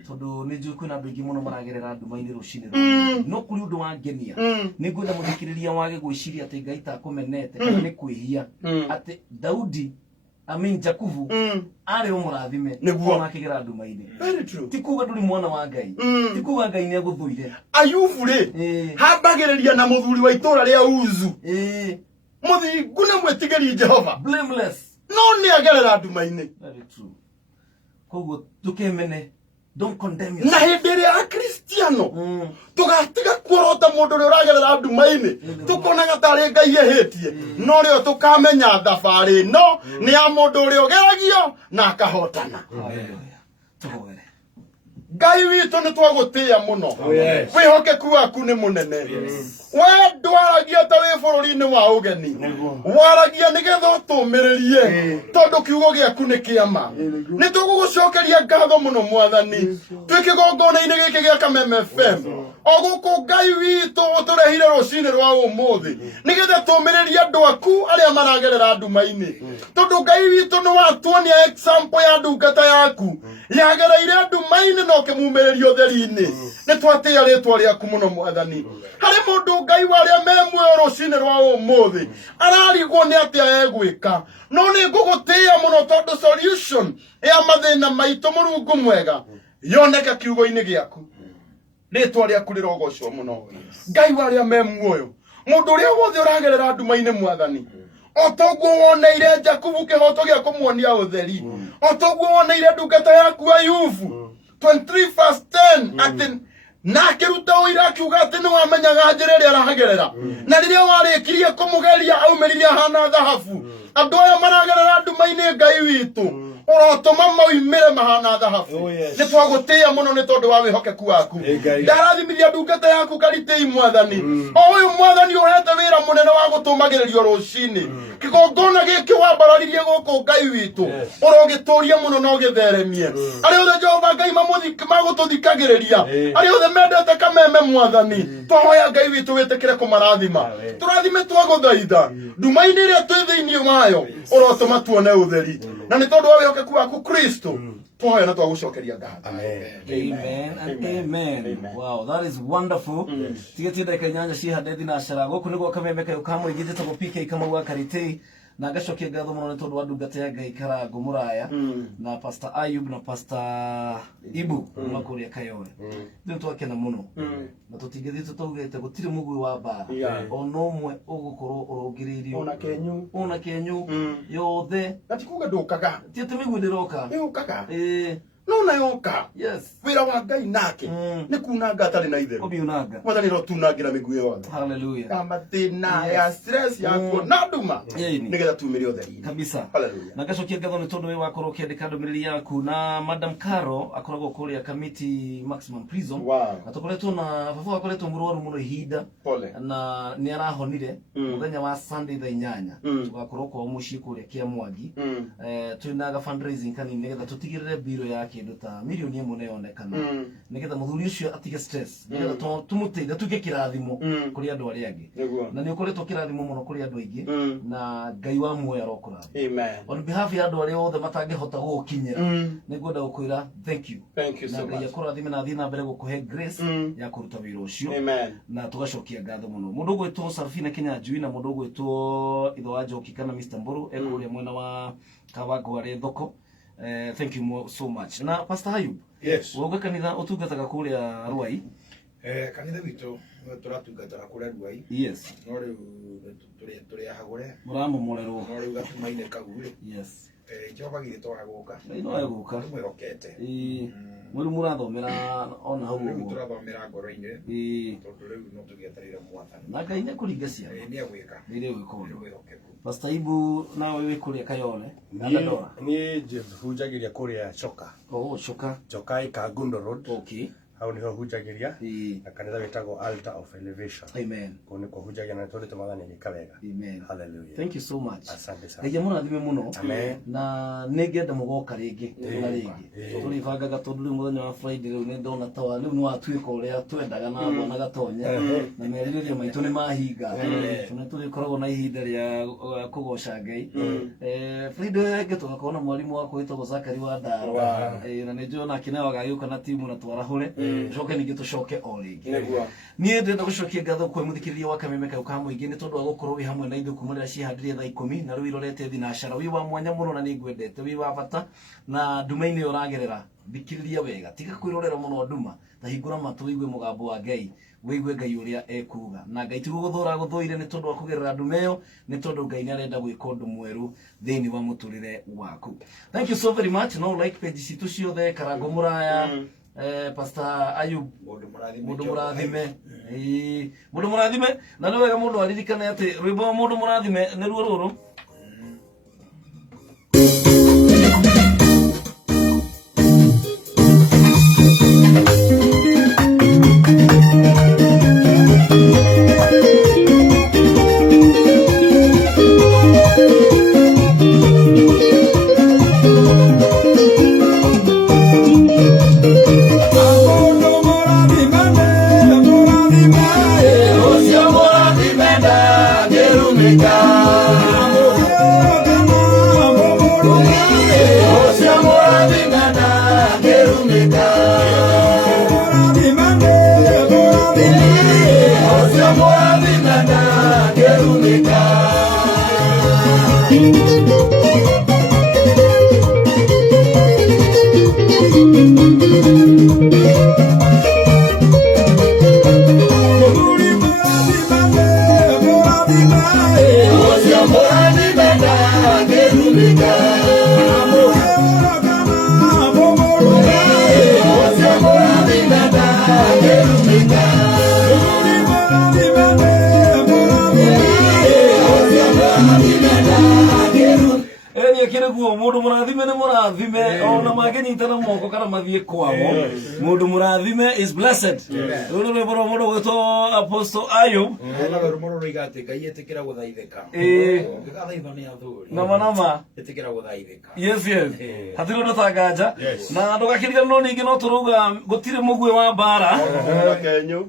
Tondũ nĩ njũĩ kwĩna andũ aingĩ mũno maragerera nduma-inĩ rũcinĩ. No kũrĩ ũndũ wangenia. Nĩ ngwenda mũthikĩrĩria wage gwĩciria atĩ Ngai takũmenete kana nĩ kwĩhia. Atĩ Daudi Jakubu arĩ o mũrathime ona akĩgera nduma-inĩ. Ti kuuga ndũrĩ mwana wa Ngai. Ti kuuga Ngai nĩ agũthũire. Ayubu rĩ hambagĩrĩria na mũthuri wa itũũra rĩa Uzu. Mũthingu nĩ mwĩtigĩri Jehova. Blameless. No nĩ agerera nduma-inĩ. Very true. Koguo tukemene. Don't condemn yourself. Na hĩndĩ ĩrĩa akristiano tũgatiga kuorota mũndũ ũrĩa ũragerera nduma-inĩ tũkonaga tarĩ Ngai ehĩtie. No rĩo tũkamenya thabarĩ ĩno nĩ ya mũndũ ũrĩa ũgeragio na akahotana. Tũhoere. Ngai witũ nĩ twagũtĩĩa mũno. Wĩhokeku waku nĩ mũnene. We ndwaragia ta wĩ bũrũri-inĩ wa ũgeni. Waragia nĩgetha ũtũmĩrĩrie tondũ kiugo gĩaku nĩ kĩama. Nĩ tũgũgũcokeria ngatho mũno Mwathani. Twĩ kĩgongona-inĩ gĩkĩ gĩa Kameme FM. O gũkũ Ngai witũ ũtũrehire rũcinĩ rwa ũmũthĩ nĩgetha tũmĩrĩrie andũ aku arĩa maragerera nduma-inĩ. Tondũ Ngai witũ nĩ watuonia example ya ndungata yaku yagereire nduma-inĩ na ũkĩmumĩrĩria ũtheri-inĩ. Nĩ twatĩĩa rĩĩtwa rĩaku mũno Mwathani. Harĩ mũndũ Ngai warĩa me muoyo rũcinĩ rwa ũmũthĩ ararigwo nĩ atĩa egwĩka. No nĩ ngũgũtĩĩa mũno tondũ solution ya mathĩna maitũ Mũrungu mwega yoneka kiugo-inĩ gĩaku. Rĩĩtwa rĩaku rĩrogocwo mũno. Ngai warĩa me muoyo mũndũ ũrĩa wothe ũragerera nduma-inĩ Mwathani otoguo woneire Jakubu kihoto gya kumuonia utheri otoguo woneire ndungata yaku Ayubu 23:10 ati na kiruta uira kiuga ati no amenyaga njira ria arahagerera na riria warikirie kumugeria aumiriria hana thahabu andu aya maragerera nduma-ini Ngai witu urotoma moimire mahana thahabu ni twagutia muno ni tondu wa wihokeku waku ndarathimithia ndungata yaku Karitei Mwathani o uyu Mwathani uhete wira munene wa gutumagiririo rucini kigongona giki wambararirie guku Ngai witu urogituria muno no githeremie ari othe Jehova Ngai magututhikagiriria ari othe mendete kameme Mwathani twahoya Ngai witu witikire kumarathima turathime twaguthaitha nduma-ini iria twi thiini wayo urotoma tuone utheri na ni tondu wa wihokeku waku Kristo twahoya na twagucokeria ngatho. Amen and amen. Wow, that is wonderful. Tigetinde kenyanya cihandethi na cera guku niguo kameme kayo kamwigithite go PK Kamau Karitei na gacokia ngatho muno ni tondu wa ndungata ya Ngai Karango Muraya na Pastor Ayub na Pastor Ibu makuria Kayore ndio twakena muno na tutigithite tugete gutire mugwi wa bara ono mwe ugukorwo urongiririo ona kenyu yothe natikuga ndukaga titumigwi ndiroka yukaga no na yoka yes wira wa Ngai nake ni kunanga atari na itheru obiunaga Mwathani ro tunangira migwi yothe hallelujah kama tina ya stress yako na nduma nigetha tumire utheri kabisa hallelujah na gacokia ngatho ni tondu we wakorwo ukiandika ndumiriri yaku na Madam Caro akoragwo kuria Kamiti Maximum Prison na tukoretwo na baba akoretwo murwaru muno ihinda na ni arahonire muthenya wa Sunday thaa 8 tugakorwo kwa mucii kuria kia Mwangi twina fundraising kanini nigetha tutigirire biro yake kindu ta milioni imwe neyonekana nigetha muthuri ucio atige stress nigetha tumuteithia tuge kirathimo kuri andu ari angi na ni ukoretwo kirathimo muno kuri andu aingi na Ngai wa muoyo arokurathima amen on behalf ya andu ari othe matangihota gukinyira nigwenda gukwira thank you so much na Ngai akurathime na thina mbere gukuhe grace ya kuruta wira ucio amen na tugacokia ngatho muno mundu gwitwo Sarfina Kinyanjui na mundu gwitwo Itho wa Njoki kana Mr Mburu ekuria mwena wa Kabango ari thoko thank you so much. Na Pastor Ayub. Yes. Woga kanitha utungataga kuria Ruai. Kanitha witu turatungataga kuria Ruai. Yes. No riu turi hagure. Muramo morerwo. No riu gatumaine kagure. Yes. Jehova githitwara guka. No yaguka. Mwirokete. Muri murathomera ona hau uguo. Turathomera ngoro-ini. Tondu riu no tugieterera Mwathani. Na Ngai ne kuringa cia. Ni agwika. Ni gwika undu. Pastor Ibu nawe wi kuria Kayole. Ni hunjagiria kuria Choka. Oh, Choka. Choka Ikagundo Road. Okay. Hau niho hunjagiria na kanitha witagwo Altar of Elevation. Amen. Kuni kwa hunjagia na tondete Mwathani agika wega. Amen. Hallelujah. Thank you so much. Asante sana. Ngai murathime muno. Amen. Na ningenda mugoka ringi na ringi. Turibangaga tondu riu muthenya wa Friday riu ni ndona tawa riu ni watuika uria twendaga na bwana gatonya na meririria maitu ni mahinga. Tuna turikoragwo na ihinda ria kugoca Ngai. Friday nge tugakona mwarimu wako witagwo Zakari wa Ndarwa na ni njona kinao gagiuka na timu na twarahure coke ningi tucoke o ringi nie ndenda gucokia ngatho kwa muthikiriria wa Kameme Kayo ka muingi ni tondu wa gukorwo wi hamwe na ithu kuma rira cihandirie thaa 10 na riu irorete thinacara wi wa mwanya muno na ni ngwendete wi wa bata na nduma-ini uragerera thikiriria wega tiga kwirorera muno nduma ta hingura matu wigue mugambo wa Ngai wigue Ngai uria ekuga na Ngai tiguguthura guthuire ni tondu wa kugerera nduma iyo ni tondu Ngai ni arenda gwika undu mweru thiini wa muturire waku. Thank you so very much. No like page citu ciothe Karango Muraya Pastor Ayub mundu murathime mundu murathime na ni wega mundu aririkane ati rwimbo mundu murathime ni ruo ruru Moradime, Mundu murathime ni murathime ona magenyitana moko kana mathie kwao mundu murathime is blessed uno ni boro mundu gweto Apostle Ayub na boro mundu igate Ngai etikira guthaithika ngathaithwo ni athuri nama etikira guthaithika yes hatiro ndotanganja na ndugakiriga no ningi no turuga gutire mugwe wa bara Kenyo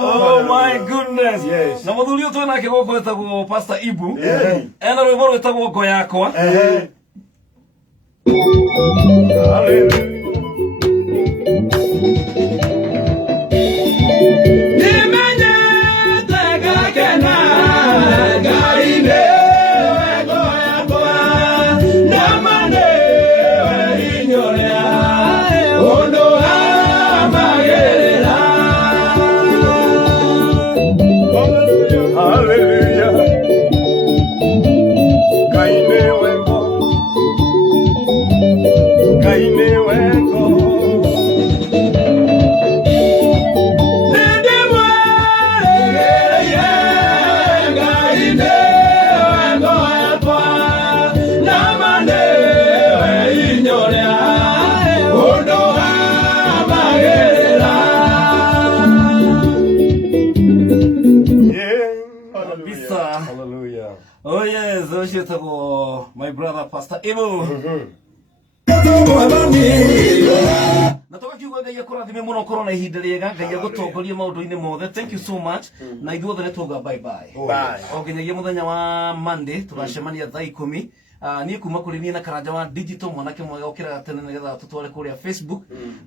Oh my goodness. Yes. Na muthuri utu na kigoko etagwo Pastor Ibu. Ena rwimbo rwetagwo ngo yakwa. Hallelujah. Oh yes, my brother Pastor Ibu. Natoka kiuga Ngai akurathime muno korwo na ihinda riega Ngai agutongorie maundu-ini mothe. Thank you so much. Na ithuothe nituga bye bye. Onginyagia muthenya wa Monday tugacemania thaa 10. Ni kuma kuri ni na Karanja wa digital mwanake mwega ukira tene nigetha tutware kuria Facebook.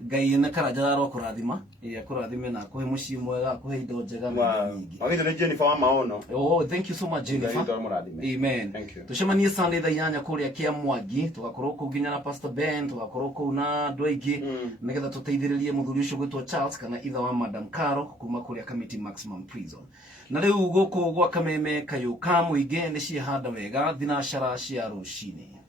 Ngai na Karanja ro kurathima akurathime na kuhe mucii mwega kuhe indo njega nyingi. Magithe ni Jennifer wa maono. Oh, thank you so much Jennifer. Amen. Tucemanie Sunday thaa 8 kuria kia Mwangi tugakorwo ku nginya na Pastor Ben tugakorwo ku na andu aingi nigetha tuteithiririe muthuri ucio gwitwo Charles kana itha wa Madam Caro kuma kuria Committee Maximum Prison. Na riu guku gwa Kameme Kayuka muingi ni ciehanda wega thinacara cia rucini.